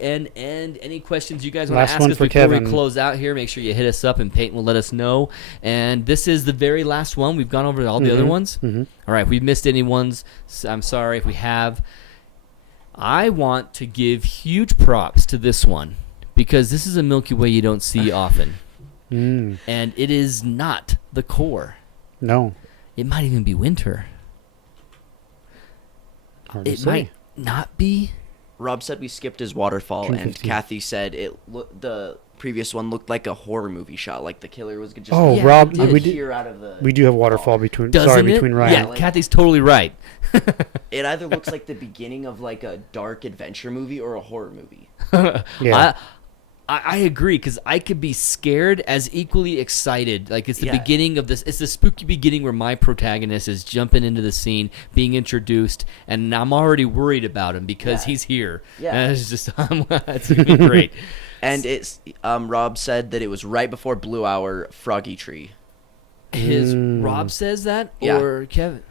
And any questions you guys want Last to ask one us for before we Kevin. close out here, make sure you hit us up, and Peyton will let us know. And this is the very last one. We've gone over all the other ones. Mhm. All right, if we've missed any ones, I'm sorry if we have. I want to give huge props to this one, because this is a Milky Way you don't see often. Mm. And it is not the core. No. It might even be winter. Hard to It say. might not be. Rob said we skipped his waterfall, June and 15th. Kathy said the previous one looked like a horror movie shot, like the killer was just Oh, Yeah, Rob, it did. we do. here out of the. We do have waterfall between. Doesn't sorry, it? between Ryan. Yeah, Kathy's totally right. It either looks like the beginning of like a dark adventure movie or a horror movie. Yeah. I agree, because I could be scared as equally excited. Like, it's the Yeah. beginning of this. It's the spooky beginning where my protagonist is jumping into the scene, being introduced, and I'm already worried about him because Yeah. he's here. Yeah. And it's just it's gonna be great. And it's Rob said that it was right before Blue Hour Froggy Tree. Rob says that, Yeah. or Kevin?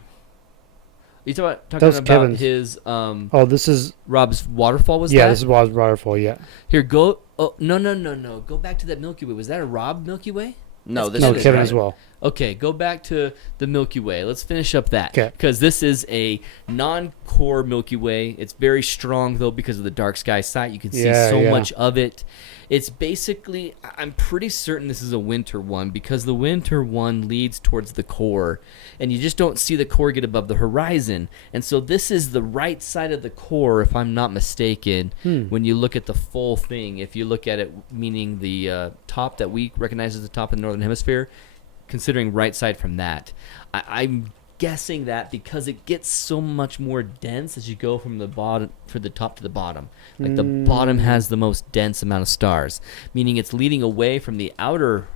You talking That's about Kevin's. his Oh, this is. Rob's waterfall? Was Yeah, that? this is waterfall. Yeah. Here, go. Oh, no. Go back to that Milky Way. Was that a Rob Milky Way? No, this No, is Kevin right. as well. Okay, go back to the Milky Way. Let's finish up that. 'Kay. Because this is a non-core Milky Way. It's very strong, though, because of the dark sky sight. You can see so much of it. It's basically, I'm pretty certain this is a winter one, because the winter one leads towards the core, and you just don't see the core get above the horizon. And so this is the right side of the core, if I'm not mistaken, when you look at the full thing. If you look at it, meaning the top that we recognize as the top of the Northern Hemisphere, considering right side from that. I'm guessing that because it gets so much more dense as you go from the bottom, from the top to the bottom. Like the bottom has the most dense amount of stars, meaning it's leading away from the outer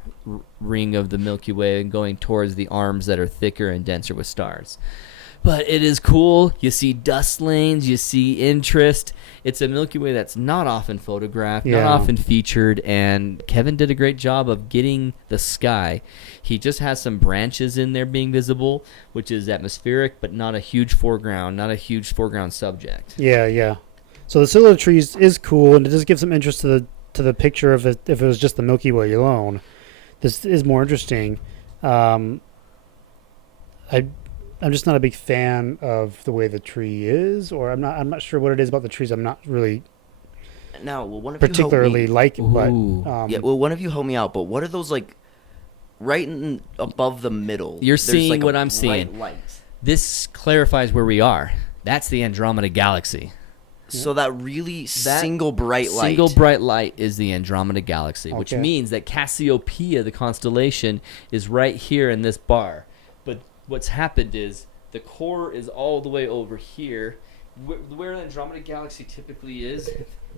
ring of the Milky Way and going towards the arms that are thicker and denser with stars. But it is cool. You see dust lanes, you see interest. It's a Milky Way that's not often photographed, not often featured, and Kevin did a great job of getting the sky. He just has some branches in there being visible, which is atmospheric, but not a huge foreground, subject. Yeah. So the silhouette trees is cool, and it does give some interest to the picture of it if it was just the Milky Way alone. This is more interesting. I'm just not a big fan of the way the tree is, or I'm not sure what it is about the trees. I'm not really Now, will one of particularly you help me? like it, but Ooh. Yeah, well, one of you help me out. But what are those like, right above the middle? You're There's seeing like a what I'm bright seeing. light. This clarifies where we are. That's the Andromeda Galaxy. So that really single bright light. Single bright light is the Andromeda Galaxy, which Okay. means that Cassiopeia, the constellation, is right here in this bar. But what's happened is the core is all the way over here. Where the Andromeda Galaxy typically is,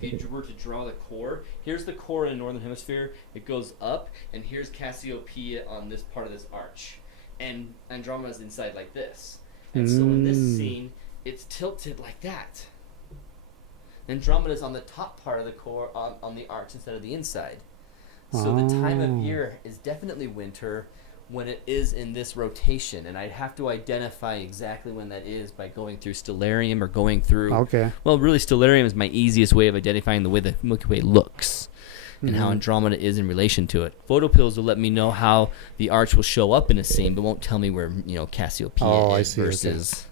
if you were to draw the core, here's the core in the Northern Hemisphere. It goes up, and here's Cassiopeia on this part of this arch. And Andromeda's inside like this. And so in this scene, it's tilted like that. Andromeda's on the top part of the core on the arch instead of the inside. So the time of year is definitely winter when it is in this rotation, and I'd have to identify exactly when that is by going through Stellarium or going through... Okay. Well, really, Stellarium is my easiest way of identifying the way the Milky Way looks and how Andromeda is in relation to it. Photopills will let me know how the arch will show up in a scene, but won't tell me where Cassiopeia is versus...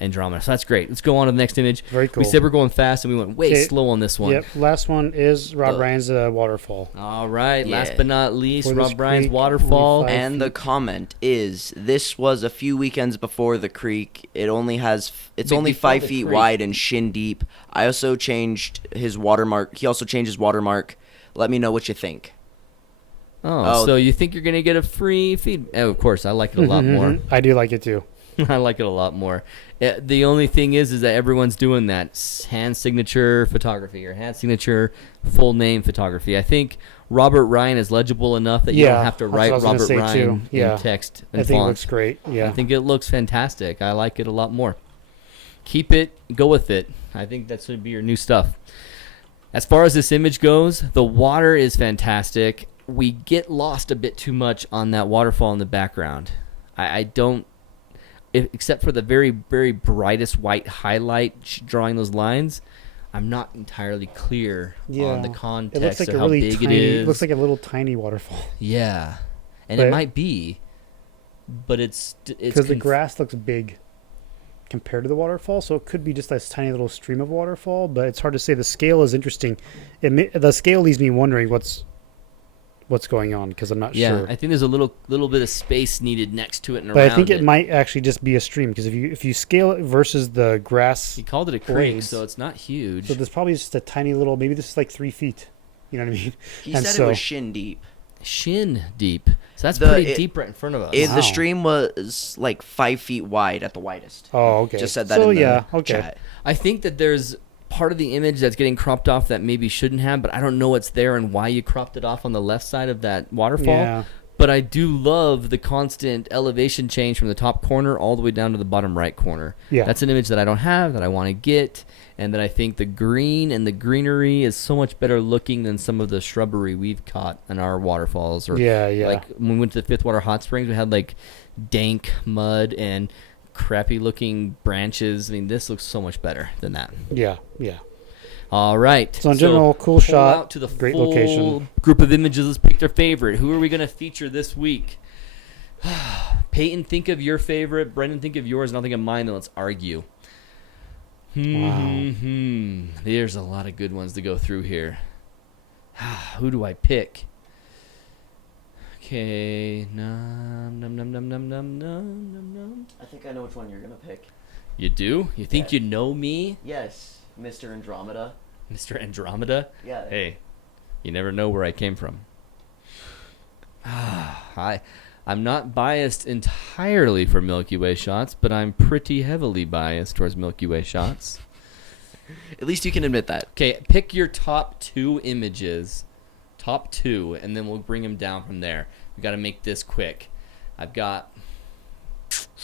Andromeda. So that's great. Let's go on to the next image. Very cool. We said we're going fast, and we went way Okay. slow on this one. Yep. Last one is Rob Ryan's waterfall. All right. Yeah. Last but not least, For this Rob Bryan's creek, waterfall. only And the comment is, this was a few weekends before the creek. It's only Before 5 the feet creek. wide and shin deep. I also changed his watermark. He also changed his watermark. Let me know what you think. Oh, so you think you're going to get a free feed? Oh, of course. I like it a lot more. I do like it too. I like it a lot more. The only thing is that everyone's doing that hand signature photography or hand signature full name photography. I think Robert Ryan is legible enough that you Yeah, don't have to that's what write I was gonna Robert say, Ryan too. Yeah. in text and I think it font. looks great. Yeah. I think it looks fantastic. I like it a lot more. Keep it. Go with it. I think that's going to be your new stuff. As far as this image goes, the water is fantastic. We get lost a bit too much on that waterfall in the background. I don't... except for the very, very brightest white highlight drawing those lines, I'm not entirely clear on the It context looks like of a how really big tiny. it is. It looks like a little tiny waterfall Yeah, and But- it might be, but it's because the grass looks big compared to the waterfall. So it could be just this tiny little stream of waterfall, but it's hard to say. The scale is interesting. The scale leaves me wondering what's going on because I'm not sure. I think there's a little bit of space needed next to it and But around I think it might actually just be a stream because if you scale it versus the grass, He called it a creek, blades. so it's not huge. so there's probably just a tiny little. Maybe this is like 3 feet. You know what I mean? He And said so- it was shin deep. Shin deep. So that's The- pretty it- deep right in front of us. Wow. The stream was like 5 feet wide at the widest. Oh, okay. Just said that So in the yeah, okay. chat. I think that there's part of the image that's getting cropped off that maybe shouldn't have, but I don't know what's there and why you cropped it off on the left side of that waterfall. Yeah. But I do love the constant elevation change from the top corner all the way down to the bottom right corner. Yeah. That's an image that I don't have, that I want to get, and that I think the green and the greenery is so much better looking than some of the shrubbery we've caught in our waterfalls. Or Yeah. Like when we went to the Fifth Water Hot Springs, we had like dank mud and crappy looking branches. I mean, this looks so much better than that. Yeah. Yeah. All right. So in general, cool pull shot, out to the great full location. group of images. Let's pick their favorite. Who are we going to feature this week? Peyton, think of your favorite. Brendan, think of yours. And I'll think of mine. And let's argue. Wow. There's a lot of good ones to go through here. Who do I pick? Okay. Num, num, num, num, num, num, num, num, num. I think I know which one you're gonna pick. You do? You think Yeah. you know me? Yes, Mr. Andromeda. Mr. Andromeda? Yeah. Hey, you never know where I came from. I'm not biased entirely for Milky Way shots, but I'm pretty heavily biased towards Milky Way shots. At least you can admit that. Okay, pick your top 2 images. Top 2, and then we'll bring them down from there. We got to make this quick. I've got...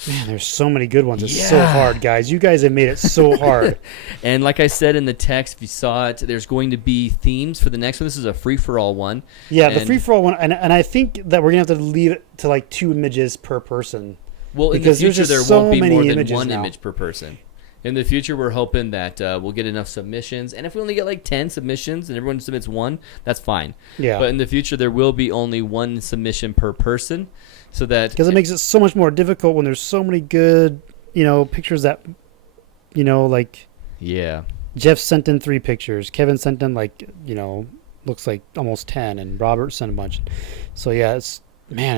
Man, there's so many good ones. It's Yeah. so hard, guys. You guys have made it so hard. And like I said in the text, if you saw it, there's going to be themes for the next one. This is a free-for-all one. Yeah, the And- free-for-all one, and I think that we're going to have to leave it to like 2 images per person. Well, in the Because there's future, there just so won't be many more than images one now. image per person. In the future, we're hoping that we'll get enough submissions. And if we only get like 10 submissions and everyone submits 1, that's fine. Yeah. But in the future, there will be only 1 submission per person. So that... Because it makes it so much more difficult when there's so many good, pictures that, like Yeah. Jeff sent in 3 pictures. Kevin sent in looks like almost 10, and Robert sent a bunch. So yeah, it's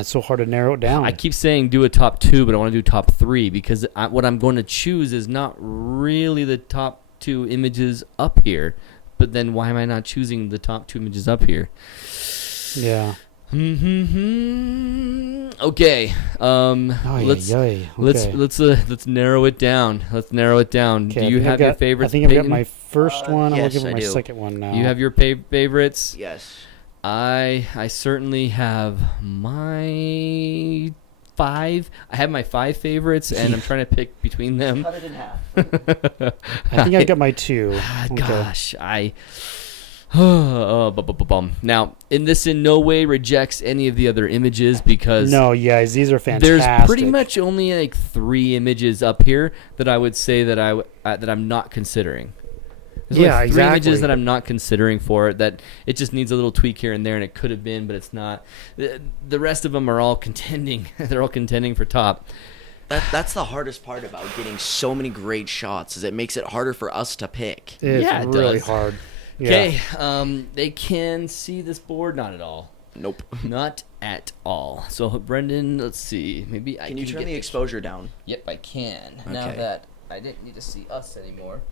so hard to narrow it down. I keep saying do a top 2, but I want to do top 3 because what I'm going to choose is not really the top 2 images up here. But then why am I not choosing the top 2 images up here? Yeah. Okay. Let's Okay. narrow it down. Let's narrow it down. Okay, Do I you think have your favorites? I think I've got Peyton? my first one. I'm yes, looking I for my do. second one now. You have your favorites? Yes. I certainly have my 5. I have my 5 favorites, and I'm trying to pick between them. Cut it in half. I think I've got my 2. Okay. Gosh, Now, this in no way rejects any of the other images because No, guys, these are fantastic. there's pretty much only like 3 images up here that I would say that that I'm not considering. There's Yeah, only 3 images exactly. that I'm not considering for it. That it just needs a little tweak here and there, and it could have been, but it's not. The rest of them are all contending. They're all contending for top. That's the hardest part about getting so many great shots is it makes it harder for us to pick. It's Yeah, it really does. hard. Yeah. Okay, they can see this board? Not at all. Nope. Not at all. So, Brendan, let's see. Maybe I Can you turn get the exposure down? Yep, I can. Now Okay. that I didn't need to see us anymore.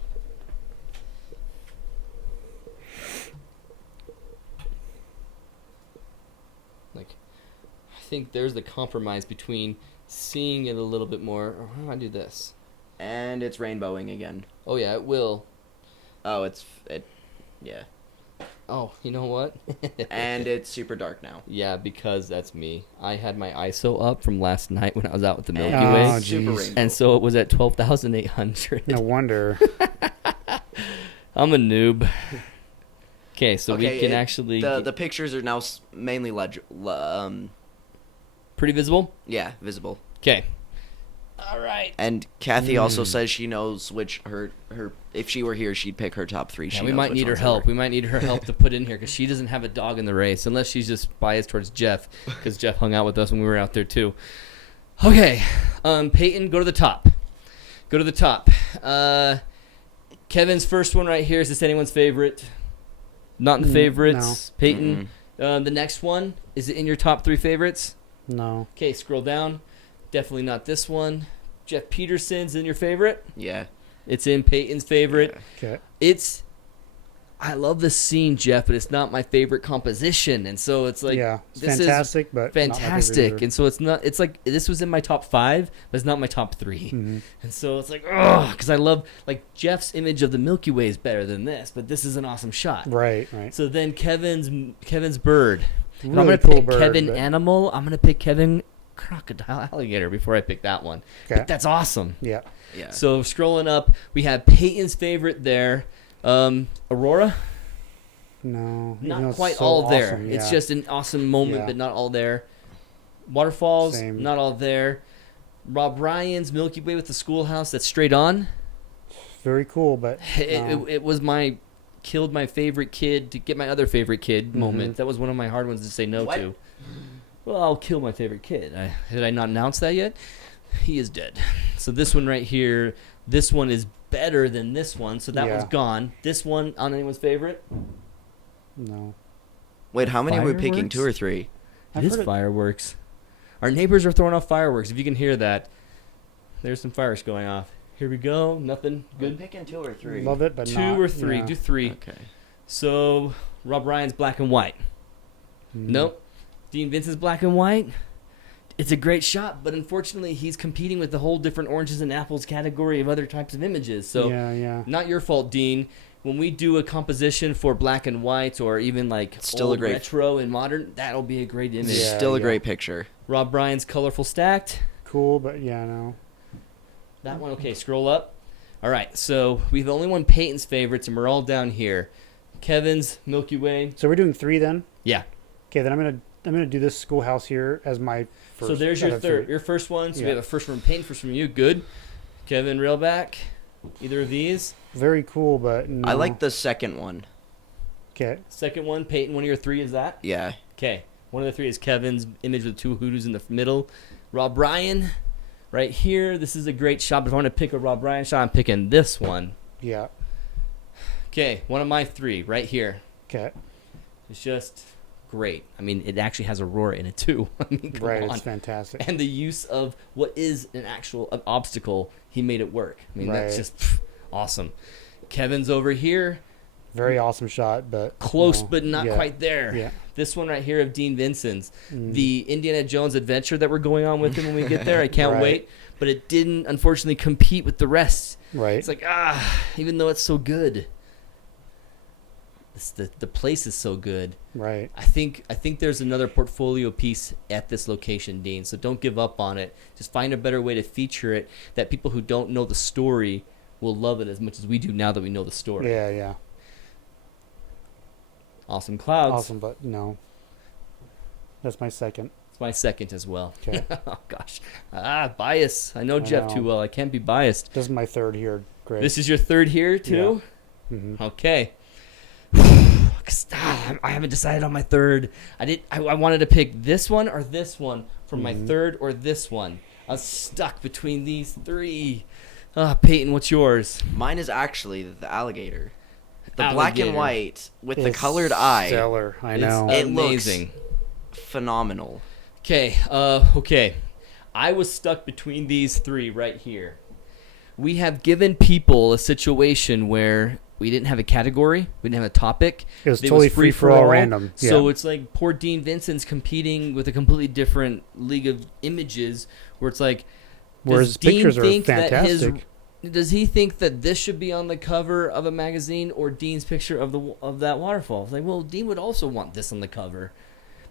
Like, I think there's the compromise between seeing it a little bit more. Or how do I do this? And it's rainbowing again. Oh, yeah, it will. Oh, yeah. Oh, you know what? And it's super dark now. Yeah, because that's me. I had my ISO up from last night when I was out with the Milky And Way. Oh, it's super geez. rainbow. And so it was at 12,800. No wonder. I'm a noob. Okay, so we Okay, can actually... the pictures are now mainly pretty visible? yeah, visible. Okay. All right. And Kathy also says she knows which her if she were here she'd pick her top 3. Yeah, She we knows might which need her ones they help. were. We might need her help to put in here because she doesn't have a dog in the race unless she's just biased towards Jeff because Jeff hung out with us when we were out there too. Okay. Peyton, go to the top. Go to the top. Kevin's first one right here. Is this anyone's favorite? Not in the favorites. Peyton. The next one, is it in your top 3 favorites? No. Okay, scroll down. Definitely not this one. Jeff Peterson's in your favorite. Yeah. It's in Peyton's favorite. Okay. I love this scene, Jeff, but it's not my favorite composition, and so it's like yeah, it's this fantastic, is but not my favorite fantastic, either. and so it's not. It's like this was in my top 5, but it's not my top 3, Mhm. and so it's like oh, because I love like Jeff's image of the Milky Way is better than this, but this is an awesome shot. Right. So then Kevin's bird. If I'm Really gonna cool pick bird, Kevin but- animal. I'm gonna pick Kevin crocodile alligator before I pick that one. Okay. But that's awesome. Yeah. Yeah. So scrolling up, we have Peyton's favorite there. Aurora, No. not even though it's quite so all there. awesome, It's yeah. just an awesome moment, Yeah. but not all there. Waterfalls, Same. not all there. Rob Ryan's Milky Way with the schoolhouse, that's straight on. very cool, but no. It was my killed my favorite kid to get my other favorite kid moment. That was one of my hard ones to say no to. Well, I'll kill my favorite kid. Did I not announce that yet? He is dead. So this one right here, this one is better than this one. So that one's gone. This one on anyone's favorite? No. Wait, how many are we picking? Fireworks? 2 or 3? It is fireworks. Our neighbors are throwing off fireworks. If you can hear that, there's some fireworks going off. Here we go. Nothing. Good. We're picking 2 or 3. Love it, but 2 not, or 3. yeah. Do 3. Okay. So Rob Ryan's black and white. Nope. Dean Vincent's black and white. It's a great shot, but unfortunately he's competing with the whole different oranges and apples category of other types of images. So not your fault, Dean. When we do a composition for black and white or even like still old a great retro and modern, that'll be a great image. Still a great picture. Rob Ryan's colorful stacked. Cool, but no. That one, okay, scroll up. All right, so we've only won Peyton's favorites, and we're all down here. Kevin's Milky Way. So we're doing 3 then? Yeah. Okay, then I'm gonna do this schoolhouse here as my first. So there's your third, your first one. So we have a first from Peyton, first from you. Good. Kevin, Railback. Either of these? Very cool, but no. I like the second one. Okay. Second one, Peyton. One of your 3 is that? Yeah. Okay. One of the 3 is Kevin's image with 2 hoodoos in the middle. Rob Ryan, right here. This is a great shot. But if I want to pick a Rob Ryan shot, I'm picking this one. Yeah. Okay. One of my 3 right here. Okay. It's just great. I mean, it actually has Aurora in it too. I mean, come on. It's fantastic. And the use of what is an actual obstacle, he made it work. I mean, that's just awesome. Kevin's over here. Very awesome shot, but close, but not quite there. Yeah. This one right here of Dean Vincent's, the Indiana Jones adventure that we're going on with him when we get there. I can't wait. But it didn't, unfortunately, compete with the rest. Right. It's like, even though it's so good. The place is so good. Right. I think there's another portfolio piece at this location, Dean. So don't give up on it. Just find a better way to feature it that people who don't know the story will love it as much as we do now that we know the story. Yeah, yeah. Awesome Clouds. Awesome, but no. That's my second. It's my second as well. Okay. Oh gosh. Bias. I know Jeff too well. I can't be biased. This is my third here. Great. This is your third here too? Yeah. Mm-hmm. Okay. I haven't decided on my third. I wanted to pick this one or this one for my third or this one. I was stuck between these 3. Peyton, what's yours? Mine is actually the alligator. The Alligator. black and white with the colored eye. Stellar. I know. It's It amazing. looks phenomenal. Okay. Okay. I was stuck between these 3 right here. We have given people a situation where we didn't have a category, we didn't have a topic. It was totally free for all, random. Yeah. So it's like poor Dean Vincent's competing with a completely different league of images, where it's like, whereas pictures are fantastic. Does he think that this should be on the cover of a magazine or Dean's picture of that waterfall? It's like, well, Dean would also want this on the cover,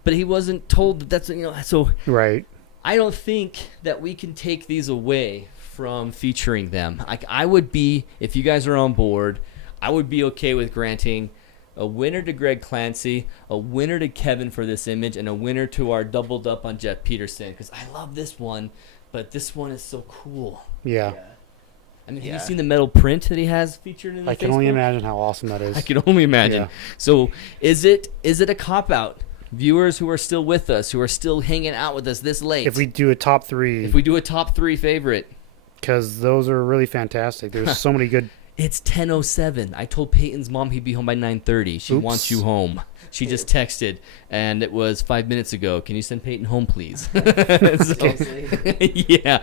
but he wasn't told that that's so. Right. I don't think that we can take these away from featuring them. I would be, if you guys are on board, I would be okay with granting a winner to Greg Clancy, a winner to Kevin for this image, and a winner to our doubled up on Jeff Peterson, because I love this one, but this one is so cool. Yeah. I mean, have you seen the metal print that he has featured in the I can only imagine how awesome that is. I can only imagine. Yeah. So is it a cop-out? Viewers who are still with us, who are still hanging out with us this late. If we do a top 3. If we do a top 3 favorite. Because those are really fantastic. There's so many good. It's 10:07. I told Peyton's mom he'd be home by 9:30. She wants you home. She just texted, and it was 5 minutes ago. Can you send Peyton home, please? Yeah.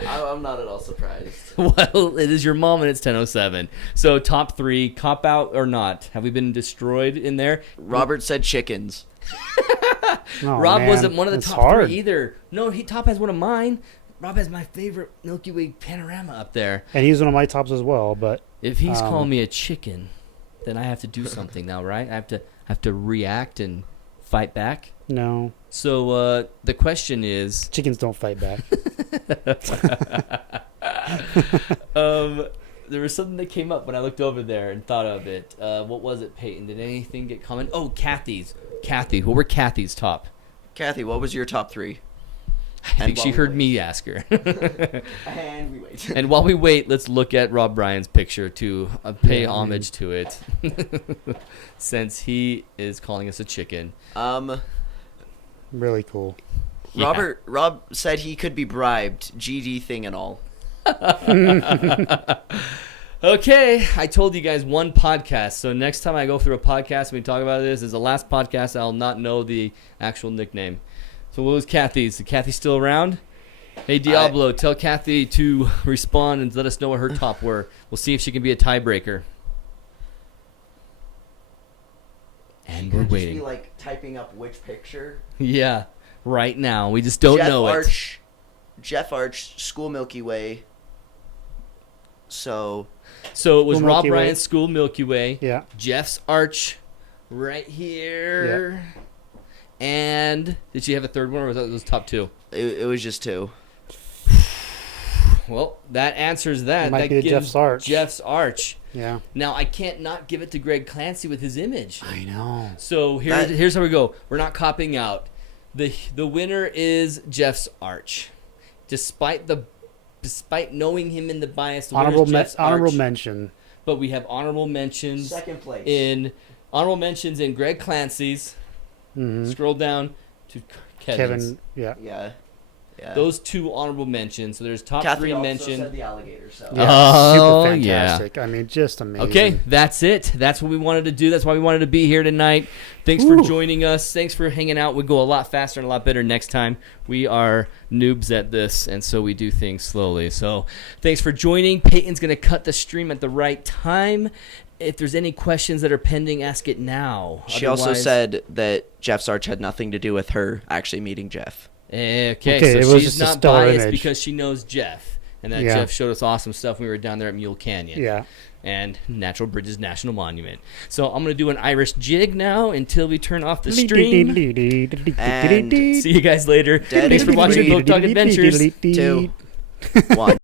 I'm not at all surprised. Well, it is your mom, and it's 10:07. So top 3, cop out or not? Have we been destroyed in there? Robert said chickens. Oh, Rob man. wasn't one of the It's top hard. 3 either. No, Top has one of mine. Rob has my favorite Milky Way panorama up there. And he's one of my tops as well, but If he's calling me a chicken, then I have to do something now, right? I have to react and fight back. no. So the question is, Chickens don't fight back. there was something that came up when I looked over there and thought of it. What was it, Peyton? Did anything get commented? Oh, Kathy's. Kathy. What were Kathy's top? Kathy, what was your top 3? I think she heard me ask her. And we wait. And while we wait, let's look at Rob Bryan's picture to pay homage to it, since he is calling us a chicken. Really cool. Yeah. Rob said he could be bribed, GD thing and all. Okay, I told you guys one podcast, so next time I go through a podcast and we talk about this, is the last podcast, I'll not know the actual nickname. So what was Kathy's? Is Kathy still around? Hey, Diablo, tell Kathy to respond and let us know what her top were. We'll see if she can be a tiebreaker. And we're waiting. Just be like typing up which picture. Yeah, right now. We just don't know it. Jeff Arch, School Milky Way. So it was School Rob Milky Way. Bryan's School Milky Way. Yeah. Jeff's Arch right here. Yeah. And did she have a third one, or was that those top two? It was just two. Well, that answers that. It might that be gives Jeff's Arch. Jeff's Arch. Yeah. Now, I can't not give it to Greg Clancy with his image. I know. So here's how we go. We're not copying out. The winner is Jeff's Arch. Despite knowing him in the bias, the Honorable Arch. mention. But we have honorable mentions. Second place. In Greg Clancy's. Mm-hmm. Scroll down to Kevin's. Kevin. Yeah. Yeah. Those two honorable mentions. So there's top Kathy three also mentioned. said the alligator. So. Yeah. Oh, Super fantastic. I mean, just amazing. Okay, that's it. That's what we wanted to do. That's why we wanted to be here tonight. Thanks for joining us. Thanks for hanging out. We go a lot faster and a lot better next time. We are noobs at this, and so we do things slowly. So thanks for joining. Peyton's going to cut the stream at the right time. If there's any questions that are pending, ask it now. She also said that Jeff's Arch had nothing to do with her actually meeting Jeff. Okay, it so was she's just a not stellar biased image. because she knows Jeff. And that Yeah. Jeff showed us awesome stuff when we were down there at Mule Canyon. Yeah. And Natural Bridges National Monument. So I'm going to do an Irish jig now until we turn off the stream. And See you guys later. Thanks for watching Photog Adventures. 2, 1.